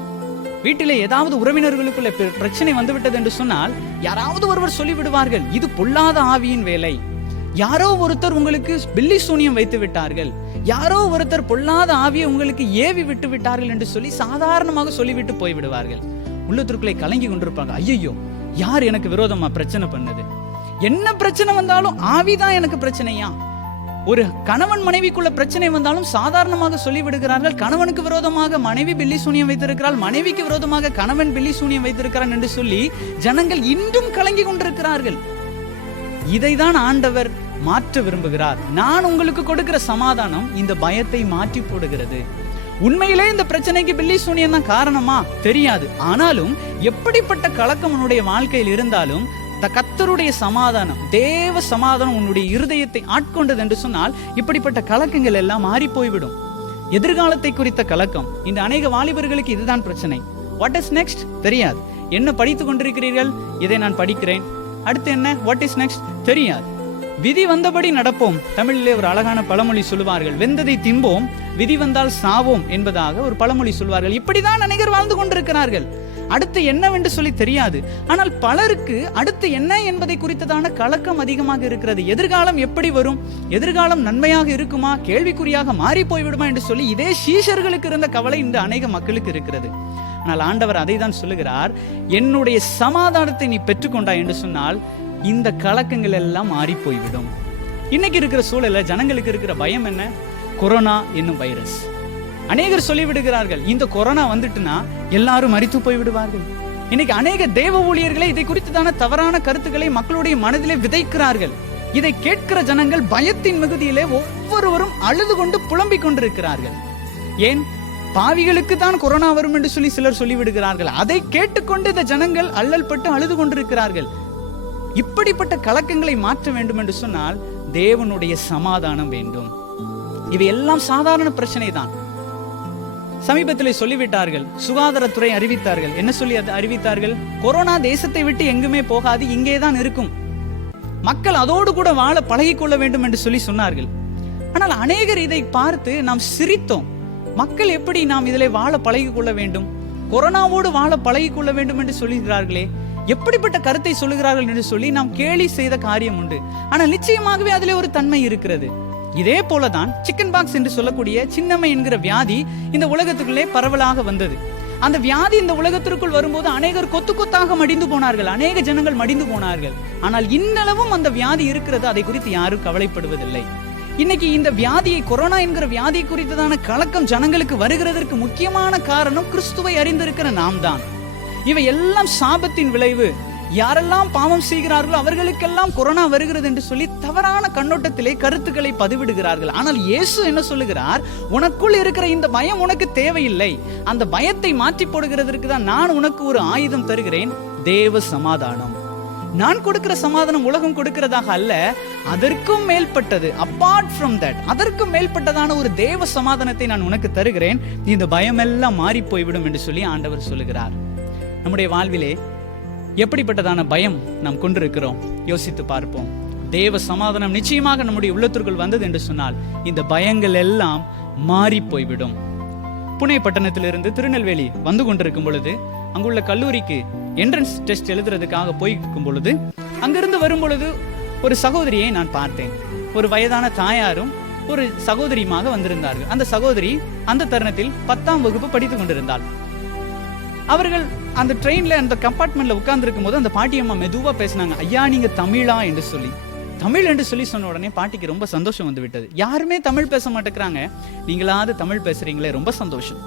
வீட்டிலே ஏதாவது உறவினர்களுக்குள்ள பிரச்சனை வந்துவிட்டது என்று சொன்னால் யாராவது ஒருவர் சொல்லிவிடுவார்கள், இது பொல்லாத ஆவியின் வேலை. யாரோ ஒருத்தர் உங்களுக்கு பில்லி சூனியம் வைத்து விட்டார்கள், யாரோ ஒருத்தர் பொல்லாத ஆவியை உங்களுக்கு ஏவி விட்டு விட்டார்கள் என்று சொல்லி சாதாரணமாக சொல்லிவிட்டு போய்விடுவார்கள். உள்ளத்திற்குள்ளே கலங்கி கொண்டிருப்பாங்க, ஐயோ யார் எனக்கு விரோதமா பிரச்சனை பண்ணது? என்ன பிரச்சனை வந்தாலும் ஆவிதான் எனக்கு பிரச்சனையா? ஒரு கணவன் மனைவிக்குள்ள பிரச்சனை வந்தாலும் சாதாரணமாக சொல்லிவிடுகிறார்கள். கணவனுக்கு விரோதமாக மனைவி பில்லி சூனியம் வைத்திருக்கிறாள், மனைவிக்கு விரோதமாக கணவன் பில்லி சூனியம் வைத்திருக்கிறான் என்று சொல்லி ஜனங்கள் இன்றும் கலங்கி கொண்டிருக்கிறார்கள். இதைதான் ஆண்டவர் மாற்ற விரும்புகிறார். நான் உங்களுக்கு கொடுக்கிற சமாதானம் இந்த பயத்தை மாற்றி போடுகிறது. உண்மையிலே இந்த பிரச்சனைக்கு பில்லி சூனியம் தான் காரணமா தெரியாது. ஆனாலும் எப்படிப்பட்ட கலக்கம் உன்னுடைய வாழ்க்கையில் இருந்தாலும் கர்த்தருடைய சமாதானம், தேவ சமாதானம் உன்னுடைய இருதயத்தை ஆட்கொண்டது என்று சொன்னால் இப்படிப்பட்ட கலக்கங்கள் எல்லாம் மாறி போய்விடும். எதிர்காலத்தை குறித்த கலக்கம். இந்த அநேக வாலிபர்களுக்கு இதுதான் பிரச்சனை. வாட் இஸ் நெக்ஸ்ட் தெரியாது. என்ன படித்துக் கொண்டிருக்கிறீர்கள்? இதை நான் படிக்கிறேன். அடுத்து என்ன? வாட் இஸ் நெக்ஸ்ட் தெரியாது. விதி வந்தபடி நடப்போம். தமிழிலே ஒரு அழகான பழமொழி சொல்லுவார்கள், வெந்ததை தின்போம், விதி வந்தால் சாவோம் என்பதாக ஒரு பழமொழி சொல்வார்கள். இப்படிதான் அநேகர் வாழ்ந்து கொண்டிருக்கிறார்கள். அடுத்து என்னவென்று சொல்லி தெரியாது. ஆனால் பலருக்கு அடுத்து என்ன என்பதை குறித்ததான கலக்கம் அதிகமாக இருக்கிறது. எதிர்காலம் எப்படி வரும்? எதிர்காலம் நன்மையாக இருக்குமா, கேள்விக்குறியாக மாறி போய்விடுமா என்று சொல்லி இதே சீஷர்களுக்கு இருந்த கவலை இந்த அநேக மக்களுக்கு இருக்கிறது. ஆனால் ஆண்டவர் அதை தான் சொல்லுகிறார், என்னுடைய சமாதானத்தை நீ பெற்றுக்கொண்டாய் என்று சொன்னால் இந்த கலக்கங்கள் எல்லாம் மாறி போய்விடும். இன்னைக்கு இருக்கிற சூழல்ல ஜனங்களுக்கு இருக்கிற பயம் என்ன? கொரோனா என்னும் வைரஸ். அநேகர் சொல்லிவிடுகிறார்கள், இந்த கொரோனா வந்துட்டுனா எல்லாரும் மரித்து போய்விடுவார்கள். இன்னைக்கு அநேக தேவ ஊழியர்களே இதை குறித்துதான தவறான கருத்துக்களை மக்களுடைய மனதிலே விதைக்கிறார்கள். இதை கேட்கிற ஜனங்கள் பயத்தின் மிகுதியிலே ஒவ்வொருவரும் அழுது கொண்டு புலம்பிக் கொண்டிருக்கிறார்கள். ஏன்? பாவிகளுக்கு தான் கொரோனா வரும் என்று சொல்லி சிலர் சொல்லிவிடுகிறார்கள். அதை கேட்டுக்கொண்டு இந்த ஜனங்கள் அல்லல் பட்டு அழுது கொண்டிருக்கிறார்கள். இப்படிப்பட்ட கலக்கங்களை மாற்ற வேண்டும் என்று சொன்னால் தேவனுடைய சமாதானம் வேண்டும். இவை எல்லாம் சாதாரண பிரச்சனை தான். சமீபத்தில் சொல்லிவிட்டார்கள், சுகாதாரத்துறை அறிவித்தார்கள். என்ன சொல்லி அறிவித்தார்கள்? கொரோனா தேசத்தை விட்டு எங்குமே போகாது, இங்கேதான் இருக்கும். மக்கள் அதோடு கூட வாழ பழகிக்கொள்ள வேண்டும் என்று சொல்லி சொன்னார்கள். ஆனால் அநேகர் இதை பார்த்து நாம் சிரித்தோம். மக்கள் எப்படி நாம் இதிலே வாழ பழகிக்கொள்ள வேண்டும், கொரோனாவோடு வாழ பழகிக்கொள்ள வேண்டும் என்று சொல்லுகிறார்களே, எப்படிப்பட்ட கருத்தை சொல்லுகிறார்கள் என்று சொல்லி நாம் கேலி செய்த காரியம் உண்டு. ஆனால் நிச்சயமாகவே அதிலே ஒரு தன்மை இருக்கிறது. இதே போலதான் சிக்கன் பாக்ஸ் என்று சொல்லக்கூடிய சின்னம்மை என்கிற வியாதி இந்த உலகத்துக்குள்ளே பரவலாக வந்தது. அந்த வியாதி இந்த உலகத்திற்குள் வரும்போது அநேகர் கொத்து கொத்தாக மடிந்து போனார்கள், அநேக ஜனங்கள் மடிந்து போனார்கள். ஆனால் இன்னளவும் அந்த வியாதி இருக்கிறது, அதை குறித்து யாரும் கவலைப்படுவதில்லை. இன்னைக்கு இந்த வியாதியை, கொரோனா என்கிற வியாதியை குறித்ததான கலக்கம் ஜனங்களுக்கு வருகிறதற்கு முக்கியமான காரணம் கிறிஸ்துவை அறிந்திருக்கிற நாம் தான். இவை எல்லாம் சாபத்தின் விளைவு. யாரெல்லாம் பாவம் செய்கிறார்களோ அவர்களுக்கெல்லாம் கொரோனா வருகிறது என்று சொல்லி தவறான கண்ணோட்டத்திலே கருத்துக்களை பதிவிடுகிறார்கள். ஆனால் இயேசு என்ன சொல்லுகிறார்? உனக்குள் இருக்கிற இந்த பயம் உனக்கு தேவையில்லை. அந்த பயத்தை மாற்றி போடுகிறதற்கு தான் நான் உனக்கு ஒரு ஆயுதம் தருகிறேன், தேவ சமாதானம். நான் கொடுக்கிற சமாதானம் உலகம் கொடுக்கிறதாக அல்ல, அதற்கும் மேல்பட்டது, அப்பார்ட் ஃப்ரம் தட், அதற்கும் மேல்பட்டதான ஒரு தேவ சமாதானத்தை நான் உனக்கு தருகிறேன். இந்த பயமெல்லாம் மாறி போய்விடும் என்று சொல்லி ஆண்டவர் சொல்லுகிறார். நம்முடைய வாழ்விலே எப்படிப்பட்டதான பயம் நாம் கொண்டிருக்கிறோம் யோசித்து பார்ப்போம். தேவ சமாதானம் நிச்சயமாக நம்முடைய உள்ளத்திற்குள் வந்தது என்று சொன்னால் இந்த பயங்கள் எல்லாம் மாறி போய்விடும். புனே பட்டணத்திலிருந்து திருநெல்வேலி வந்து கொண்டிருக்கும் பொழுது அங்குள்ள கல்லூரிக்கு என்ட்ரன்ஸ் டெஸ்ட் எழுதுறதுக்காக போயிருக்கும் பொழுது அங்கிருந்து வரும் பொழுது ஒரு சகோதரியை நான் பார்த்தேன். ஒரு வயதான தாயாரும் ஒரு சகோதரியுமாக வந்திருந்தார்கள். அந்த சகோதரி அந்த தருணத்தில் 10ஆம் வகுப்பு படித்துக் கொண்டிருந்தாள். அவர்கள் அந்த ட்ரெயின்ல அந்த கம்பார்ட்மெண்ட்ல உட்கார்ந்து இருக்கும் போது அந்த பாட்டியம்மா மெதுவா பேசினாங்க, ஐயா நீங்க தமிழா என்று சொல்லி. தமிழ் என்று சொல்லி சொன்ன உடனே பாட்டிக்கு ரொம்ப சந்தோஷம் வந்து விட்டது. யாருமே தமிழ் பேச மாட்டேங்கிறாங்க, நீங்களாவது தமிழ் பேசுறீங்களே, ரொம்ப சந்தோஷம்.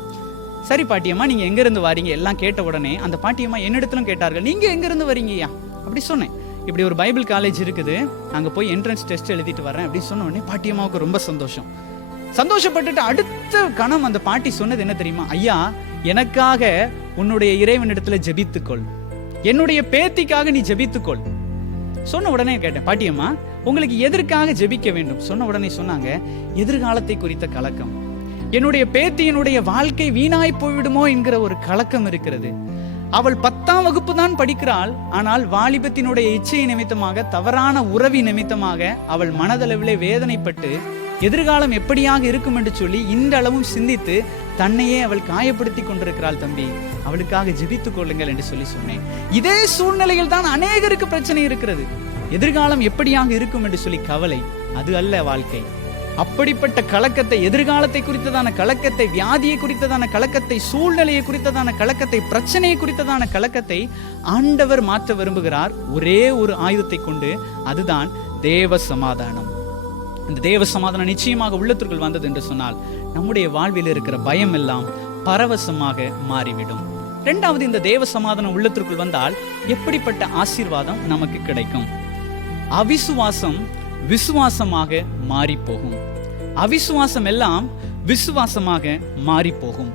சரி பாட்டியம்மா நீங்க எங்க இருந்து வாரீங்க எல்லாம் கேட்ட உடனே அந்த பாட்டியம்மா என்னிடத்திலும் கேட்டார்கள், நீங்க எங்க இருந்து வரீங்கய்யா? அப்படி சொன்னேன், இப்படி ஒரு பைபிள் காலேஜ் இருக்குது, அங்க போய் என்ட்ரன்ஸ் டெஸ்ட் எழுதிட்டு வரேன் அப்படின்னு சொன்ன உடனே பாட்டியம்மாவுக்கு ரொம்ப சந்தோஷம். சந்தோஷப்பட்டுட்டு அடுத்த கணம் அந்த பாட்டி சொன்னது என்ன தெரியுமா? ஐயா எனக்காக உன்னுடைய இறைவனிடத்துல ஜெபித்துக்கொள், என்னுடைய பேத்திக்காக நீ ஜெபித்துக்கொள். சொன்ன உடனே கேட்டேன், பாட்டியம்மா உங்களுக்கு எதற்காக ஜெபிக்க வேண்டும்? சொன்ன உடனே சொன்னாங்க, எதிர்காலத்தை குறித்த கலக்கம், என்னுடைய பேத்தியினுடைய வாழ்க்கை வீணாய் போய்விடுமோ என்கிற ஒரு கலக்கம் இருக்கிறது. அவள் 10ஆம் வகுப்பு தான் படிக்கிறாள், ஆனால் வாலிபத்தினுடைய இச்சை நிமித்தமாக, தவறான உறவி நிமித்தமாக அவள் மனதளவிலே வேதனைப்பட்டு எதிர்காலம் எப்படியாக இருக்கும் என்று சொல்லி இன்றளவும் சிந்தித்து தன்னையே அவள் காயப்படுத்தி கொண்டிருக்கிறாள். தம்பி அவளுக்காக ஜெபித்துக் கொள்ளுங்கள் என்று சொல்லி சொன்னேன். இதே சூழ்நிலையில் தான் அநேகருக்கு பிரச்சனை இருக்கிறது. எதிர்காலம் எப்படியாக இருக்கும் என்று சொல்லி கவலை, அது அல்ல வாழ்க்கை. அப்படிப்பட்ட கலக்கத்தை, எதிர்காலத்தை குறித்ததான கலக்கத்தை, வியாதியை குறித்ததான கலக்கத்தை, சூழ்நிலையை குறித்ததான கலக்கத்தை, பிரச்சனையை குறித்ததான கலக்கத்தை ஆண்டவர் மாற்ற விரும்புகிறார் ஒரே ஒரு ஆயுதத்தை கொண்டு, அதுதான் தேவ சமாதானம். இந்த தேவ சமாதானம் நிச்சயமாக உள்ளத்திற்குள் வந்தது என்று சொன்னால் நம்முடைய வாழ்வில் இருக்கிற பயம் எல்லாம் பரவசமாக மாறிவிடும். இரண்டாவது, இந்த தேவ சமாதானம் உள்ளத்திற்குள் வந்தால் எப்படிப்பட்ட ஆசீர்வாதம் நமக்கு கிடைக்கும்? அவிசுவாசம் விசுவாசமாக மாறி போகும். அவிசுவாசம் எல்லாம் விசுவாசமாக மாறி போகும்.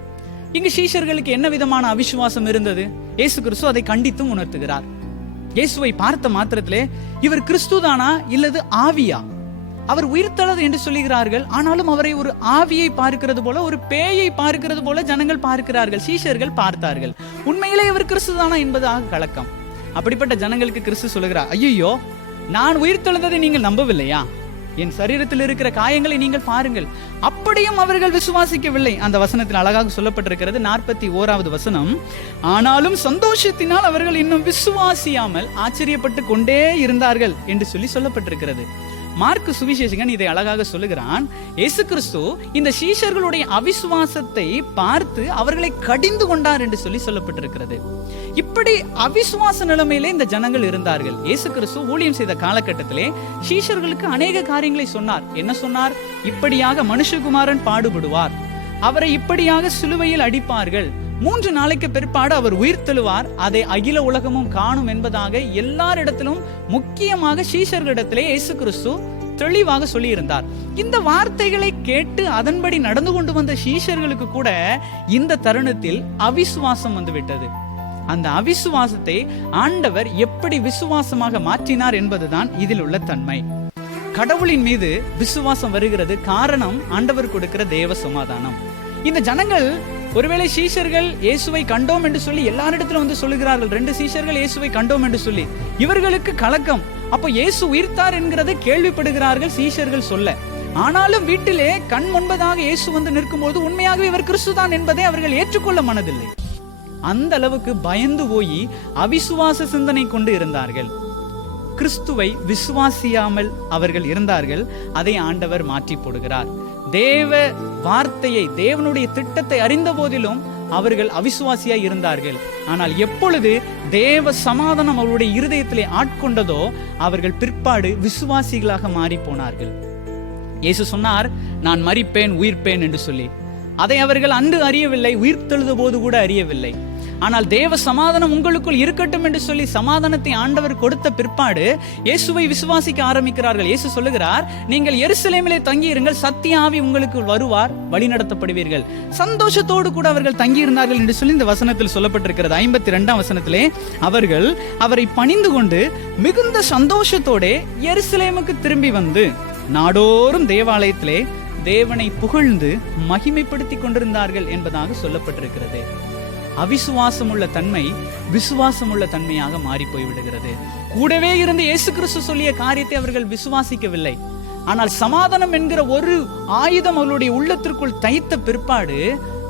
இங்கு சீஷர்களுக்கு என்ன விதமான அவிசுவாசம் இருந்தது? இயேசு கிறிஸ்து அதை கண்டித்தும் உணர்த்துகிறார். இயேசுவை பார்த்த மாத்திரத்திலே இவர் கிறிஸ்துதானா இல்லது ஆவியா? அவர் உயிர்த்தெழுந்தார் என்று சொல்லுகிறார்கள், ஆனாலும் அவரை ஒரு ஆவியை பார்க்கிறது போல, ஒரு பேயை பார்க்கிறது போல ஜனங்கள் பார்க்கிறார்கள், சீஷர்கள் பார்த்தார்கள். உண்மையிலே இவர் கிறிஸ்துதானா என்பதாக கலக்கம். அப்படிப்பட்ட ஜனங்களுக்கு கிறிஸ்து சொல்லுகிறார், ஐயோ நான் உயிர்த்தெழுந்ததை நீங்கள் நம்பவில்லையா? என் சரீரத்தில் இருக்கிற காயங்களை நீங்கள் பாருங்கள். அப்படியும் அவர்கள் விசுவாசிக்கவில்லை. அந்த வசனத்தில் அழகாக சொல்லப்பட்டிருக்கிறது, 41வது வசனம், ஆனாலும் சந்தோஷத்தினால் அவர்கள் இன்னும் விசுவாசியாமல் ஆச்சரியப்பட்டு கொண்டே இருந்தார்கள் என்று சொல்லி சொல்லப்பட்டிருக்கிறது. மார்க்கு சுவிசேஷகன் இதை அழகாக சொல்லுகிறான். இயேசு கிறிஸ்து இந்த சீஷர்களுடைய அவிசுவாசத்தை பார்த்து அவர்களை கடிந்து கொண்டார் என்று சொல்லி சொல்லப்பட்டிருக்கிறது. இப்படி அவிசுவாச நிலைமையிலே இந்த ஜனங்கள் இருந்தார்கள். இயேசு கிறிஸ்து ஊழியம் செய்த காலகட்டத்திலே சீஷர்களுக்கு அநேக காரியங்களை சொன்னார். என்ன சொன்னார்? இப்படியாக மனுஷகுமாரன் பாடுபடுவார், அவரை இப்படியாக சிலுவையில் அடிப்பார்கள், 3 நாளைக்கு பிற்பாடு அவர் உயிர்த்தெழுவார், அதை அகில உலகமும் காணும் என்பதாக எல்லாரிடத்திலும், முக்கியமாக சீஷர்களிடத்திலே இயேசு கிறிஸ்து தெளிவாக சொல்லியிருந்தார். இந்த வார்த்தைகளை கேட்டு அதன்படி நடந்து கொண்டு வந்த சீஷர்களுக்கு கூட இந்த தருணத்தில் அவிசுவாசம் வந்துவிட்டது. அந்த அவிசுவாசத்தை ஆண்டவர் எப்படி விசுவாசமாக மாற்றினார் என்பதுதான் இதில் உள்ள தன்மை. கடவுளின் மீது விசுவாசம் வருகிறது, காரணம் ஆண்டவர் கொடுக்கிற தேவ சமாதானம். இந்த ஜனங்கள் ஒருவேளை சீஷர்கள் இயேசுவை கண்டோம் என்று சொல்லி எல்லாரிடத்திலும் வந்து சொல்லுகிறார்கள், 2 சீஷர்கள் இயேசுவை கண்டோம் என்று சொல்லி. இவர்களுக்கு கலக்கம். அப்போ இயேசு உயிர்த்தார் என்கிறதை கேள்விப்படுகிறார்கள் சீஷர்கள் சொல்ல. ஆனாலும் வீட்டிலே கண் முன்பதாக இயேசு வந்து நிற்கும்போது உண்மையாகவே இவர் கிறிஸ்துதான் என்பதை அவர்கள் ஏற்றுக்கொள்ள மனதில்லை. அந்த அளவுக்கு பயந்து போய் அவிசுவாச சிந்தனை கொண்டு இருந்தார்கள். கிறிஸ்துவை விசுவாசியாமல் அவர்கள் இருந்தார்கள். அதை ஆண்டவர் மாற்றி போடுகிறார். தேவ வார்த்தையை, தேவனுடைய திட்டத்தை அறிந்த போதிலும் அவர்கள் அவிசுவாசியாய் இருந்தார்கள். ஆனால் எப்பொழுது தேவ சமாதானம் அவருடைய இருதயத்திலே ஆட்கொண்டதோ அவர்கள் பிற்பாடு விசுவாசிகளாக மாறி போனார்கள். இயேசு சொன்னார், நான் மரிப்பேன் உயிர்ப்பேன் என்று சொல்லி. அதை அவர்கள் அன்று அறியவில்லை, உயிர்த்தெழுத போது கூட அறியவில்லை. ஆனால் தேவ சமாதானம் உங்களுக்குள் இருக்கட்டும் என்று சொல்லி சமாதானத்தை ஆண்டவர் கொடுத்த பிற்பாடு இயேசுவை விசுவாசிக்க ஆரம்பிக்கிறார்கள். இயேசு சொல்லுகிறார், நீங்கள் எருசலேமிலே தங்கியிருங்கள், சத்திய ஆவி உங்களுக்கு வருவார், வழிநடத்தப்படுவீர்கள். சந்தோஷத்தோடு கூட அவர்கள் தங்கியிருந்தார்கள் என்று சொல்லி இந்த வசனத்தில் சொல்லப்பட்டிருக்கிறது. 52ஆம் வசனத்திலே அவர்கள் அவரை பணிந்து கொண்டு மிகுந்த சந்தோஷத்தோட எருசலேமுக்கு திரும்பி வந்து நாடோறும் தேவாலயத்திலே தேவனை புகழ்ந்து மகிமைப்படுத்தி கொண்டிருந்தார்கள் என்பதாக சொல்லப்பட்டிருக்கிறது. அவிசுவாசம் உள்ள தன்மை விசுவாசம் உள்ள தன்மையாக மாறி போய்விடுகிறது. கூடவே இருந்து இயேசு கிறிஸ்து சொல்லிய காரியத்தை அவர்கள் விசுவாசிக்கவில்லை. ஆனால் சமாதானம் என்கிற ஒரு ஆயுதம் அவளுடைய உள்ளத்திற்குள் தைத்த பிற்பாடு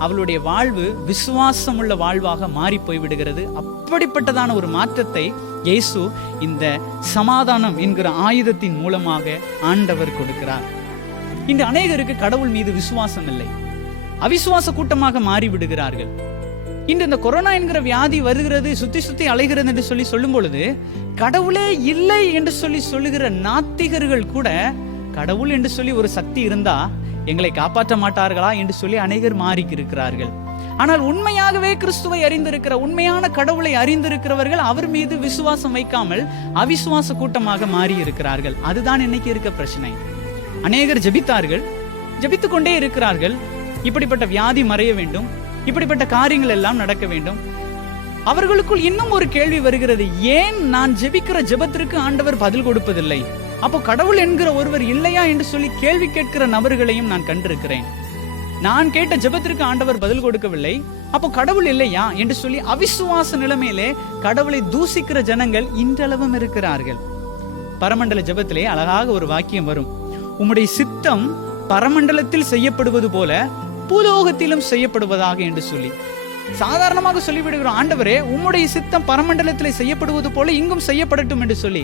அவளுடைய வாழ்வு விசுவாசம் உள்ள வாழ்வாக மாறி போய்விடுகிறது. அப்படிப்பட்டதான ஒரு மாற்றத்தை இயேசு இந்த சமாதானம் என்கிற ஆயுதத்தின் மூலமாக ஆண்டவர் கொடுக்கிறார். இன்று அநேகருக்கு கடவுள் மீது விசுவாசம் இல்லை, அவிசுவாச கூட்டமாக மாறி விடுகிறார்கள். இன்று இந்த கொரோனா என்கிற வியாதி வருகிறது, சுத்தி சுத்தி அலைகிறது என்று சொல்லி சொல்லும் பொழுது கடவுளே இல்லை என்று சொல்லி சொல்லுகிற நாத்திகர்கள் கூட கடவுள் என்று சொல்லி ஒரு சக்தி இருந்தா எங்களை காப்பாற்ற மாட்டார்களா என்று சொல்லி அநேகர் மாறி இருக்கிறார்கள். ஆனால் உண்மையாகவே கிறிஸ்துவை அறிந்திருக்கிற, உண்மையான கடவுளை அறிந்திருக்கிறவர்கள் அவர் மீது விசுவாசம் வைக்காமல் அவிசுவாச கூட்டமாக மாறி இருக்கிறார்கள். அதுதான் இன்னைக்கு இருக்க பிரச்சனை. அநேகர் ஜெபித்தார்கள், ஜெபித்துக் கொண்டே இருக்கிறார்கள், இப்படிப்பட்ட வியாதி மறைய வேண்டும், இப்படிப்பட்ட காரியங்கள் எல்லாம் நடக்க வேண்டும். அவர்களுக்குள் இன்னும் ஒரு கேள்வி வருகிறது, ஏன் நான் ஜெபிக்கிற ஜெபத்திற்கு ஆண்டவர் பதில் கொடுப்பதில்லை? அப்போ கடவுள் என்கிற ஒருவர் இல்லையா என்று சொல்லி கேள்வி கேட்கிற நபர்களையும் நான் கண்டிருக்கிறேன். நான் கேட்ட ஜெபத்திற்கு ஆண்டவர் பதில் கொடுக்கவில்லை, அப்போ கடவுள் இல்லையா என்று சொல்லி அவிசுவாச நிலைமையிலே கடவுளை தூசிக்கிற ஜனங்கள் இன்றளவும் இருக்கிறார்கள். பரமண்டல ஜெபத்திலே அழகாக ஒரு வாக்கியம் வரும், உம்முடைய சித்தம் பரமண்டலத்தில் செய்யப்படுவது போல பூலோகத்திலும் செய்யப்படுவதாக என்று சொல்லி. சாதாரணமாக சொல்லிவிடுகிறோம், ஆண்டவரே உம்முடைய சித்தம் பரமண்டலத்தில் செய்யப்படுவது போல இங்கும் செய்யப்படட்டும் என்று சொல்லி.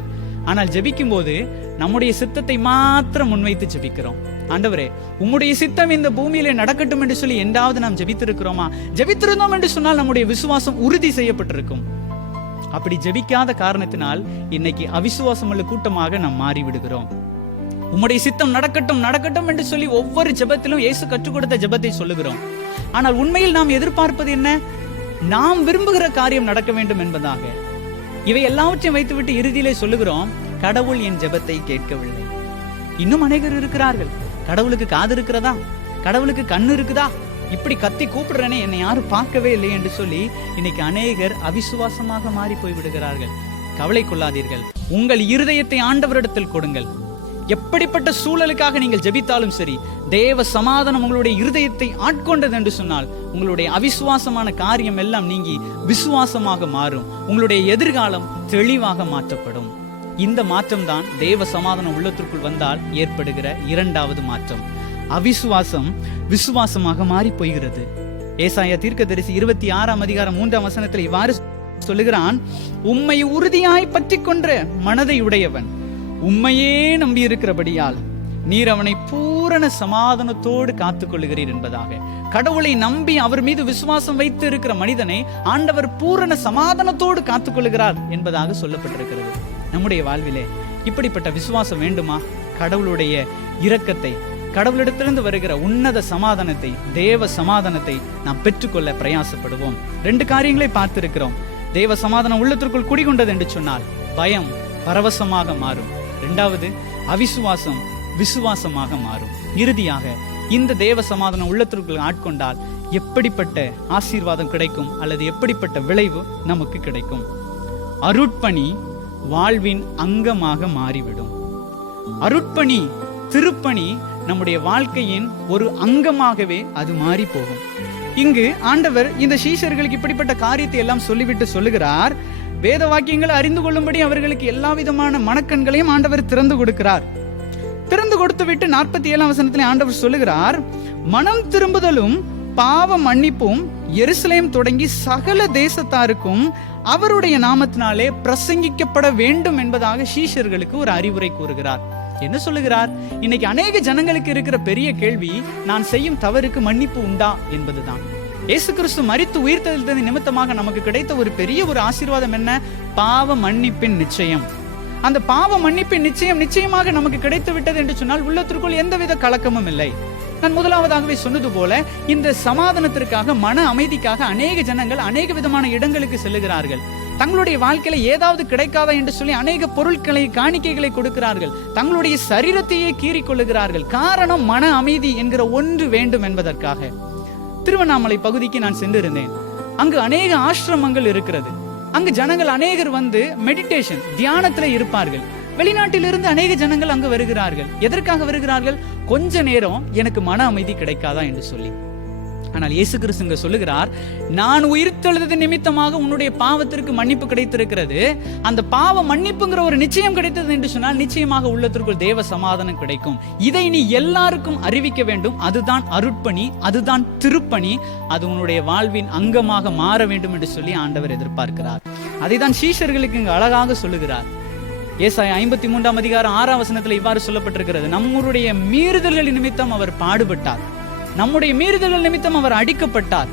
ஆனால் ஜெபிக்கும் போது நம்முடைய சித்தத்தை மாத்திரம் முன்வைத்து ஜெபிக்கிறோம். ஆண்டவரே உம்முடைய சித்தம் இந்த பூமியிலே நடக்கட்டும் என்று சொல்லி என்றாவது நாம் ஜெபித்திருக்கிறோமா? ஜெபித்திருந்தோம் என்று சொன்னால் நம்முடைய விசுவாசம் உறுதி செய்யப்பட்டிருக்கும். அப்படி ஜெபிக்காத காரணத்தினால் இன்னைக்கு அவிசுவாசம் உள்ள கூட்டமாக நாம் மாறி விடுகிறோம். உம்முடைய சித்தம் நடக்கட்டும் நடக்கட்டும் என்று சொல்லி ஒவ்வொரு ஜெபத்திலும் இயேசு கற்றுக் கொடுத்த ஜெபத்தை சொல்லுகிறோம். ஆனால் உண்மையில் நாம் எதிர்பார்ப்பது என்ன? நாம் விரும்புகிற காரியம் நடக்க வேண்டும் என்பதாக. இவை எல்லாவற்றையும் வைத்துவிட்டு இறுதியிலே சொல்லுகிறோம், கடவுள் என் ஜெபத்தை கேட்கவில்லை. இன்னும் அநேகர் இருக்கிறார்கள், கடவுளுக்கு காது இருக்கிறதா, கடவுளுக்கு கண்ணு இருக்குதா, இப்படி கத்தி கூப்பிடுறேனே என்னை யாரும் பார்க்கவே இல்லை என்று சொல்லி இன்னைக்கு அநேகர் அவிசுவாசமாக மாறி போய் விடுகிறார்கள். கவலை கொள்ளாதீர்கள், உங்கள் இருதயத்தை ஆண்டவரிடத்தில் கொடுங்கள். எப்படிப்பட்ட சூழலுக்காக நீங்கள் ஜெபித்தாலும் சரி, தேவ சமாதானம் உங்களுடைய இருதயத்தை ஆட்கொண்டது என்று சொன்னால் உங்களுடைய அவிசுவாசமான காரியம் எல்லாம் நீங்கி விசுவாசமாக மாறும். உங்களுடைய எதிர்காலம் தெளிவாக மாற்றப்படும். இந்த மாற்றம் தான் தேவ சமாதானம் உள்ளத்திற்குள் வந்தால் ஏற்படுகிற இரண்டாவது மாற்றம். அவிசுவாசம் விசுவாசமாக மாறி போகிறது. ஏசாயா தீர்க்கதரிசி 26ஆம் அதிகாரம் 3ஆம் வசனத்தில் இவ்வாறு சொல்லுகிறான், உம்மை உறுதியாய் பற்றி கொன்ற மனதை உடையவன் உம்மையே நம்பி இருக்கிறபடியால் நீர் அவனை பூரண சமாதானத்தோடு காத்துக் கொள்ளுகிறீர் என்பதாக. கடவுளை நம்பி அவர் மீது விசுவாசம் வைத்து இருக்கிற மனிதனை ஆண்டவர் பூரண சமாதானத்தோடு காத்துக் கொள்ளுகிறார் என்பதாக சொல்லப்பட்டிருக்கிறது. நம்முடைய வாழ்விலே இப்படிப்பட்ட விசுவாசம் வேண்டுமா? கடவுளுடைய இரக்கத்தை, கடவுளிடத்திலிருந்து வருகிற உன்னத சமாதானத்தை, தேவ சமாதானத்தை நாம் பெற்றுக்கொள்ள பிரயாசப்படுவோம். 2 காரியங்களை பார்த்திருக்கிறோம். தேவ சமாதானம் உள்ளத்திற்குள் குடிகொண்டது என்று சொன்னால் பயம் பரவசமாக மாறும். 2வது அவிசுவாசம் விசுவாசமாக மாறும். இறுதியாக இந்த தேவ சமாதானம் உள்ளத்திற்குள் ஆட்கொண்டால் எப்படிப்பட்ட ஆசீர்வாதம் கிடைக்கும் அல்லது எப்படிப்பட்ட விளைவு நமக்கு கிடைக்கும்? அருட்பணி வாழ்வின் அங்கமாக மாறிவிடும். அருட்பணி, திருப்பணி நம்முடைய வாழ்க்கையின் ஒரு அங்கமாகவே அது மாறி போகும். இங்கு ஆண்டவர் இந்த சீஷர்களுக்கு இப்படிப்பட்ட காரியத்தை எல்லாம் சொல்லிவிட்டு சொல்லுகிறார், வேத வாக்கியங்களை அறிந்து கொள்ளும்படி அவர்களுக்கு எல்லா விதமான மனக்கண்களையும் ஆண்டவர் திறந்து கொடுக்கிறார். திறந்து கொடுத்து விட்டு 47ஆம் வசனத்திலே ஆண்டவர் சொல்லுகிறார், மனம் திரும்புதலும் பாவ மன்னிப்பும் எருசலேம் தொடங்கி சகல தேசத்தாருக்கும் அவருடைய நாமத்தினாலே பிரசங்கிக்கப்பட வேண்டும் என்பதாக சீஷர்களுக்கு ஒரு அறிவுரை கூறுகிறார். என்ன சொல்லுகிறார்? இன்னைக்கு அநேக ஜனங்களுக்கு இருக்கிற பெரிய கேள்வி, நான் செய்யும் தவறுக்கு மன்னிப்பு உண்டா என்பதுதான். இயேசு கிறிஸ்து மரித்து உயிர்த்தெழுந்தது நிமித்தமாக நமக்கு கிடைத்த ஒரு பெரிய ஒரு ஆசீர்வாதம் என்ன? பாவ மன்னிப்பின் நிச்சயம். அந்த பாவ மன்னிப்பின் நிச்சயம் நிச்சயமாக நமக்கு கிடைத்து விட்டது என்று சொன்னால் உள்ளத்திற்குள் எந்தவித கலக்கமும் இல்லை. நான் முதலாவதாகவே சொன்னது போல இந்த சமாதானத்திற்காக, மன அமைதிக்காக அநேக ஜனங்கள் அநேக விதமான இடங்களுக்கு செல்லுகிறார்கள். தங்களுடைய வாழ்க்கையில ஏதாவது கிடைக்காதா என்று சொல்லி அநேக பொருட்களை, காணிக்கைகளை கொடுக்கிறார்கள். தங்களுடைய சரீரத்தையே கீறிக் கொள்ளுகிறார்கள். காரணம், மன அமைதி என்கிற ஒன்று வேண்டும் என்பதற்காக. திருவண்ணாமலை பகுதிக்கு நான் சென்றிருந்தேன். அங்கு அநேக ஆசிரமங்கள் இருக்கிறது. அங்கு ஜனங்கள் அநேகர் வந்து மெடிடேஷன், தியானத்துல இருப்பார்கள். வெளிநாட்டிலிருந்து அநேக ஜனங்கள் அங்கு வருகிறார்கள். எதற்காக வருகிறார்கள்? கொஞ்ச நேரம் எனக்கு மன அமைதி கிடைக்காதா என்று சொல்லி. ஆனால் இயேசு கிறிஸ்து சொல்லுகிறார், நான் உயிர்த்தெழுந்தது நிமித்தமாக உன்னுடைய பாவத்திற்கு மன்னிப்பு கிடைத்திருக்கிறது. அந்த பாவ மன்னிப்புங்கிற ஒரு நிச்சயம் கிடைத்தது என்று சொன்னால் நிச்சயமாக உள்ளத்திற்குள் தேவ சமாதானம் கிடைக்கும். இதை நீ எல்லாருக்கும் அறிவிக்க வேண்டும். அதுதான் அருட்பணி, அதுதான் திருப்பணி. அது உன்னுடைய வாழ்வின் அங்கமாக மாற வேண்டும் என்று சொல்லி ஆண்டவர் எதிர்பார்க்கிறார். அதை தான் சீஷர்களுக்கு இங்கு அழகாக சொல்லுகிறார். ஏசாயா 53ஆம் அதிகாரம் 6ஆம் வசனத்தில் இவ்வாறு சொல்லப்பட்டிருக்கிறது, நம்முடைய மீறுதல்கள் நிமித்தம் அவர் பாடுபட்டார், நம்முடைய மீறுதல்கள் நிமித்தம் அவர் அடிக்கப்பட்டார்,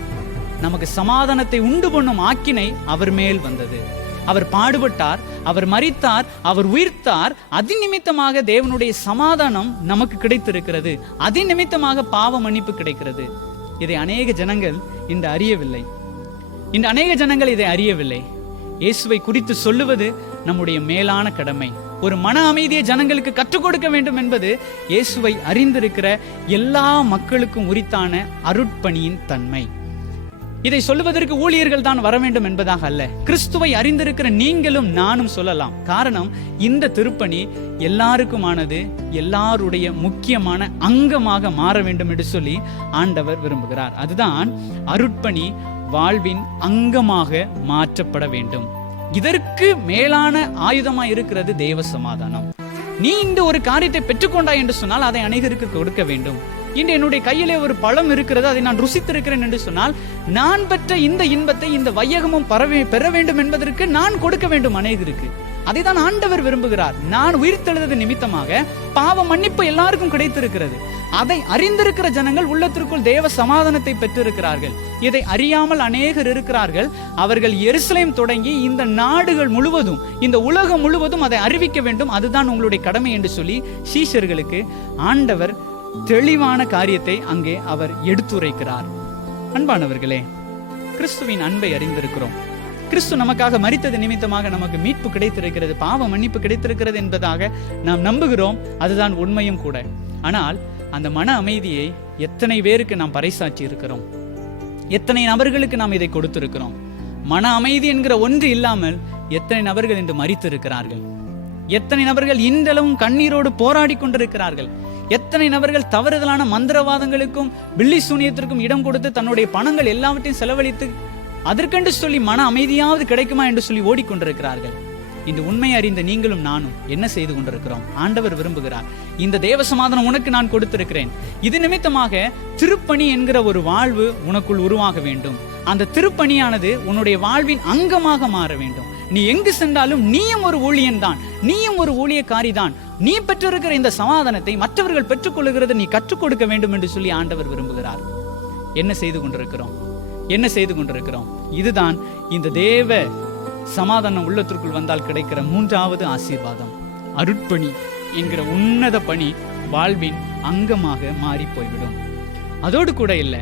நமக்கு சமாதானத்தை உண்டு பண்ணும் ஆக்கினை அவர் மேல் வந்தது. அவர் பாடுபட்டார், அவர் மரித்தார், அவர் உயிர்த்தார். அதன் நிமித்தமாக தேவனுடைய சமாதானம் நமக்கு கிடைத்திருக்கிறது. அதன் நிமித்தமாக பாவ மன்னிப்பு கிடைக்கிறது. இதை அநேக ஜனங்கள் இன்று அறியவில்லை. இதை அறியவில்லை. இயேசுவை குறித்து சொல்லுவது நம்முடைய மேலான கடமை. ஒரு மன அமைதியை ஜனங்களுக்கு கற்றுக் கொடுக்க வேண்டும் என்பது இயேசுவை அறிந்திருக்கிற எல்லா மக்களுக்கும் உரித்தான அருட்பணியின் தன்மை. இதை சொல்லுவதற்கு ஊழியர்கள் தான் வர வேண்டும் என்பதாக அல்ல, கிறிஸ்துவை அறிந்திருக்கிற நீங்களும் நானும் சொல்லலாம். காரணம், இந்த திருப்பணி எல்லாருக்குமானது, எல்லாருடைய முக்கியமான அங்கமாக மாற வேண்டும் என்று சொல்லி ஆண்டவர் விரும்புகிறார். அதுதான் அருட்பணி வாழ்வின் அங்கமாக மாற்றப்பட வேண்டும். இதற்கு மேலான ஆயுதமா இருக்கிறது தேவ சமாதானம். நீ இந்த ஒரு காரியத்தை பெற்றுக்கொண்டாய் என்று சொன்னால் அதை அநேகருக்கு கொடுக்க வேண்டும். இன்று என்னுடைய கையிலே ஒரு பழம் இருக்கிறது, அதை நான் ருசித்திருக்கிறேன் என்று சொன்னால், நான் பெற்ற இந்த இன்பத்தை இந்த வையகமும் பெற வேண்டும் என்பதற்கு நான் கொடுக்க வேண்டும் அநேகருக்கு. அதைதான் ஆண்டவர் விரும்புகிறார். நான் உயிர்த்தெழுந்தது நிமித்தமாக பாவ மன்னிப்பு எல்லாருக்கும் கிடைத்திருக்கிறது. அதை அறிந்திருக்கிற ஜனங்கள் உள்ளத்திற்குள் தேவ சமாதானத்தை பெற்றிருக்கிறார்கள். இதை அறியாமல் அநேகர் இருக்கிறார்கள். அவர்கள் எருசலேம் தொடங்கி இந்த நாடுகள் முழுவதும், இந்த உலகம் முழுவதும் அதை அறிவிக்க வேண்டும். அதுதான் உங்களுடைய கடமை என்று சொல்லி சீஷர்களுக்கு ஆண்டவர் தெளிவான காரியத்தை அங்கே அவர் எடுத்துரைக்கிறார். அன்பானவர்களே, கிறிஸ்துவின் அன்பை அறிந்திருக்கிறோம். கிறிஸ்து நமக்காக மரித்தது நிமித்தமாக நமக்கு மீட்பு கிடைத்திருக்கிறது, பாவ மன்னிப்பு கிடைத்திருக்கிறது என்பதாக நாம் நம்புகிறோம். அதுதான் உண்மையும் கூட. ஆனால் அந்த மன அமைதியை எத்தனை பேருக்கு நாம் பறைசாற்றி இருக்கிறோம்? எத்தனை நபர்களுக்கு நாம் இதை கொடுத்திருக்கிறோம்? மன அமைதி என்கிற ஒன்று இல்லாமல் எத்தனை நபர்கள் இன்று மரித்து இருக்கிறார்கள்? எத்தனை நபர்கள் இன்றளவும் கண்ணீரோடு போராடி கொண்டிருக்கிறார்கள்? எத்தனை நபர்கள் தவறுதலான மந்திரவாதங்களுக்கும் பில்லி சூனியத்திற்கும் இடம் கொடுத்து தன்னுடைய பணங்கள் எல்லாவற்றையும் செலவழித்து அதற்கென்று சொல்லி மன அமைதியாவது கிடைக்குமா என்று சொல்லி ஓடிக்கொண்டிருக்கிறார்கள். இந்த உண்மை அறிந்த நீங்களும் நானும் என்ன செய்து கொண்டிருக்கிறோம்? ஆண்டவர் விரும்புகிறார், இந்த தேவ சமாதானம் உனக்கு நான் கொடுத்திருக்கிறேன். இது நிமித்தமாக திருப்பணி என்கிற ஒரு வாழ்வு உனக்குள் உருவாக வேண்டும். அந்த திருப்பணியானது உன்னுடைய வாழ்வின் அங்கமாக மாற வேண்டும். நீ எங்கு சென்றாலும் நீயும் ஒரு ஊழியன் தான், நீயும் ஒரு ஊழியக்காரி தான். நீ பெற்றிருக்கிற இந்த சமாதானத்தை மற்றவர்கள் பெற்றுக் கொள்ளுகிறது நீ கற்றுக் கொடுக்க வேண்டும் என்று சொல்லி ஆண்டவர் விரும்புகிறார். என்ன செய்து கொண்டிருக்கிறோம்? என்ன செய்து கொண்டிருக்கிறோம்? இதுதான் இந்த தேவ சமாதானம் உள்ளத்திற்குள் வந்தால் கிடைக்கிற மூன்றாவது ஆசீர்வாதம். அருட்பணி என்கிற உன்னத பணி வாழ்வின் அங்கமாக மாறி போய்விடும். அதோடு கூட இல்லை,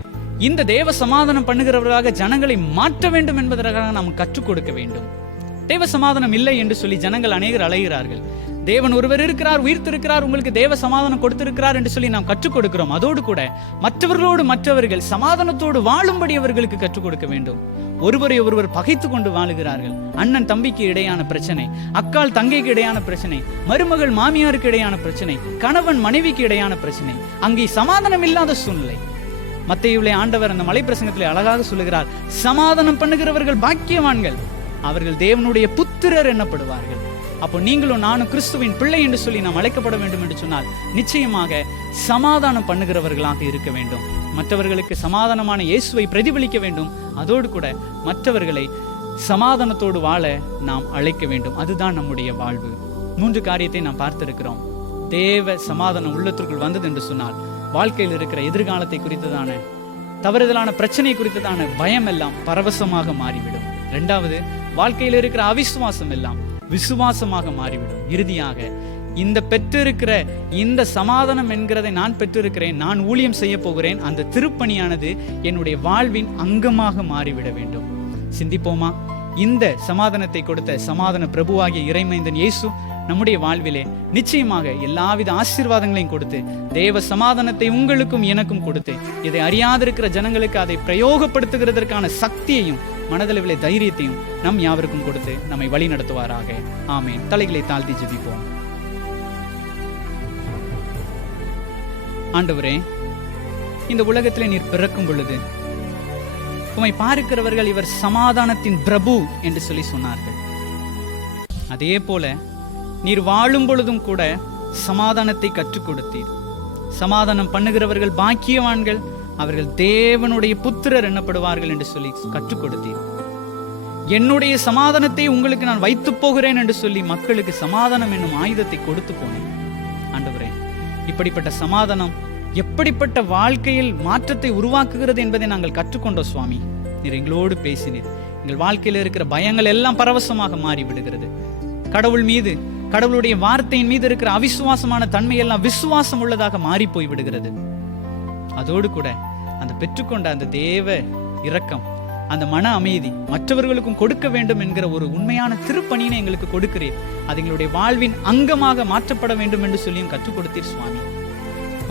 இந்த தேவ சமாதானம் பண்ணுகிறவர்களாக ஜனங்களை மாற்ற வேண்டும் என்பதற்காக நாம் கற்றுக் கொடுக்க வேண்டும். தேவ சமாதானம் இல்லை என்று சொல்லி ஜனங்கள் அநேகர் அலைகிறார்கள். தேவன் ஒருவர் இருக்கிறார், உயிர்த்திருக்கிறார், உங்களுக்கு தேவ சமாதானம் கொடுத்திருக்கிறார் என்று சொல்லி நாம் கற்றுக் கொடுக்கிறோம். அதோடு கூட மற்றவர்களோடு மற்றவர்கள் சமாதானத்தோடு வாழும்படி அவர்களுக்கு கற்றுக் கொடுக்க வேண்டும். ஒருவரை ஒருவர் பகைத்து கொண்டு வாழுகிறார்கள். அண்ணன் தம்பிக்கு இடையான பிரச்சனை, அக்கால் தங்கைக்கு இடையான பிரச்சனை, மருமகள் மாமியாருக்கு இடையான பிரச்சனை, கணவன் மனைவிக்கு இடையான பிரச்சனை. அங்கே சமாதானம் இல்லாத சூழ்நிலை. மத்தேயுவிலே ஆண்டவர் அந்த மலை பிரசங்கத்திலே அழகாக சொல்லுகிறார், சமாதானம் பண்ணுகிறவர்கள் பாக்கியவான்கள், அவர்கள் தேவனுடைய புத்திரர் என்னப்படுவார்கள். அப்போ நீங்களும் நானும் கிறிஸ்துவின் பிள்ளை என்று சொல்லி நாம் அழைக்கப்பட வேண்டும் என்று சொன்னால் நிச்சயமாக சமாதானம் பண்ணுகிறவர்களாக இருக்க வேண்டும். மற்றவர்களுக்கு சமாதானமான இயேசுவை பிரதிபலிக்க வேண்டும். அதோடு கூட மற்றவர்களை சமாதானத்தோடு வாழ நாம் அழைக்க வேண்டும். அதுதான் நம்முடைய வாழ்வு. 3 காரியத்தை நாம் பார்த்திருக்கிறோம். தேவ சமாதானம் உள்ளத்திற்குள் வந்தது என்று சொன்னால் வாழ்க்கையில் இருக்கிற எதிர்காலத்தை குறித்ததான தவறுதலான பிரச்சனை குறித்ததான பயம் எல்லாம் பரவசமாக மாறிவிடும். 2வது, வாழ்க்கையில் இருக்கிற அவிசுவாசம் எல்லாம் விசுவாசமாக மாறிவிடும். இறுதியாக இந்த பெற்றிருக்கிற இந்த சமாதானம் என்கிறதை நான் பெற்றிருக்கிறேன், நான் ஊழியம் செய்ய போகிறேன், அந்த திருப்பணியானது என்னுடைய வாழ்வின் அங்கமாக மாறிவிட வேண்டும். சிந்திப்போமா? இந்த சமாதானத்தை கொடுத்த சமாதான பிரபுவாகிய இறைமைந்தன் இயேசு நம்முடைய வாழ்விலே நிச்சயமாக எல்லாவித ஆசீர்வாதங்களையும் கொடுத்து தேவ சமாதானத்தை உங்களுக்கும் எனக்கும் கொடுத்து இதை அறியாதிருக்கிற ஜனங்களுக்கு அதை பிரயோகப்படுத்துகிறதற்கான சக்தியையும் மனதளவிலே தைரியத்தையும் நம் யாவருக்கும் கொடுத்து நம்மை வழி நடத்துவாராக. ஆமேன். தலைகளை தாழ்த்தி ஜெபிப்போம். ஆண்டவரே, இந்த உலகத்திலே நீர் பிறக்கும் பொழுது உம்மை பார்க்கிறவர்கள் இவர் சமாதானத்தின் பிரபு என்று சொல்லி சொன்னார்கள். அதே போல நீர் வாழும் பொழுதும் கூட சமாதானத்தை கற்றுக் கொடுத்தீர். சமாதானம் பண்ணுகிறவர்கள் பாக்கியவான்கள், அவர்கள் தேவனுடைய புத்திரர் என்னப்படுவார்கள் என்று சொல்லி கற்றுக் கொடுத்தீர். என்னுடைய சமாதானத்தை உங்களுக்கு நான் வைத்து போகிறேன் என்று சொல்லி மக்களுக்கு சமாதானம் என்னும் ஆயுதத்தை கொடுத்து போனேன். ஆண்டவரே, இப்படிப்பட்ட சமாதானம் எப்படிப்பட்ட வாழ்க்கையில் மாற்றத்தை உருவாக்குகிறது என்பதை நாங்கள் கற்றுக்கொண்டோம் சுவாமி. நீர் எங்களோடு பேசினீர். எங்கள் வாழ்க்கையில் இருக்கிற பயங்கள் எல்லாம் பரவசமாக மாறிவிடுகிறது. கடவுள் மீது, கடவுளுடைய வார்த்தையின் மீது இருக்கிற அவிசுவாசமான தன்மையெல்லாம் விசுவாசம் உள்ளதாக மாறி போய் விடுகிறது. அதோடு கூட அந்த பெற்றுக்கொண்ட அந்த தேவ இரக்கம், அந்த மன அமைதி மற்றவர்களுக்கும் கொடுக்க வேண்டும் என்கிற ஒரு உண்மையான திருப்பணியை எங்களுக்கு கொடுக்கிறீர். அது எங்களுடைய வாழ்வின் அங்கமாக மாற்றப்பட வேண்டும் என்று சொல்லியும் கற்றுக் கொடுத்தீர் சுவாமி.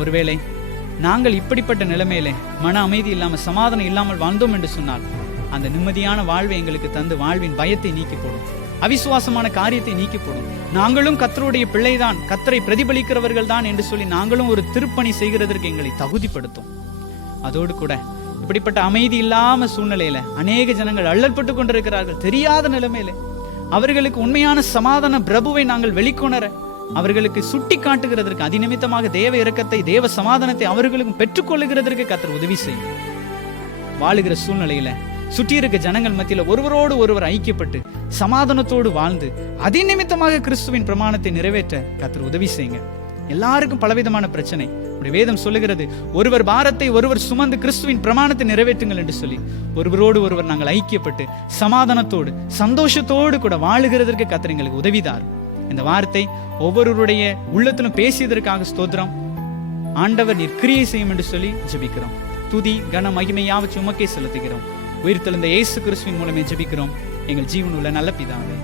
ஒருவேளை நாங்கள் இப்படிப்பட்ட நிலைமையில மன அமைதி இல்லாமல் சமாதானம் இல்லாமல் வாழ்ந்தோம் என்று சொன்னால், அந்த நிம்மதியான வாழ்வை எங்களுக்கு தந்து வாழ்வின் பயத்தை நீக்கி போடும், அவிசுவாசமான காரியத்தை நீக்கி போடும். நாங்களும் கர்த்தருடைய பிள்ளைதான், கர்த்தரை பிரதிபலிக்கிறவர்கள் தான் என்று சொல்லி நாங்களும் ஒரு திருப்பணி செய்கிறதற்கு எங்களை தகுதிப்படுத்தும். அதோடு கூட இப்படிப்பட்ட அமைதி இல்லாம சூழ்நிலையில அநேக ஜனங்கள் அல்லற்பட்டு கொண்டிருக்கிறார்கள். தெரியாத நிலைமையில அவர்களுக்கு உண்மையான சமாதான பிரபுவை நாங்கள் வெளிக்கொணர, அவர்களுக்கு சுட்டி காட்டுகிறதற்கு, அதிநிமித்தமாக தேவ இரக்கத்தை, தேவ சமாதானத்தை அவர்களுக்கும் பெற்றுக்கொள்ளுகிறதற்கு கர்த்தர் உதவி செய்யும். வாழுகிற சூழ்நிலையில சுற்றி இருக்க ஜனங்கள் மத்தியில ஒருவரோடு ஒருவர் ஐக்கியப்பட்டு சமாதானத்தோடு வாழ்ந்து அதிநிமித்தமாக கிறிஸ்துவின் பிரமாணத்தை நிறைவேற்ற கர்த்தர் உதவி செய்யுங்க. எல்லாருக்கும் பலவிதமான பிரச்சனை. வேதம் சொல்லுகிறது, ஒருவர் பாரத்தை ஒருவர் சுமந்து கிறிஸ்துவின் பிரமாணத்தை நிறைவேற்றுங்கள் என்று சொல்லி ஒருவரோடு ஒருவர் நாங்கள் ஐக்கியப்பட்டு சமாதானத்தோடு சந்தோஷத்தோடு கூட வாழுகிறதற்கு கர்த்தர் எங்களுக்கு உதவிதார். இந்த வார்த்தை ஒவ்வொருவருடைய உள்ளத்திலும் பேசியதற்காக ஸ்தோத்திரம். ஆண்டவர் நீர் கிரியை செய்யும் என்று சொல்லி ஜெபிக்கிறோம். துதி கன மகிமை யாவற்றையும் உமக்கே செலுத்துகிறோம். உயிர்த்தெழுந்த இயேசு கிறிஸ்துவின் மூலமே ஜெபிக்கிறோம் எங்கள் ஜீவனுள்ள நல்ல பிதாவே.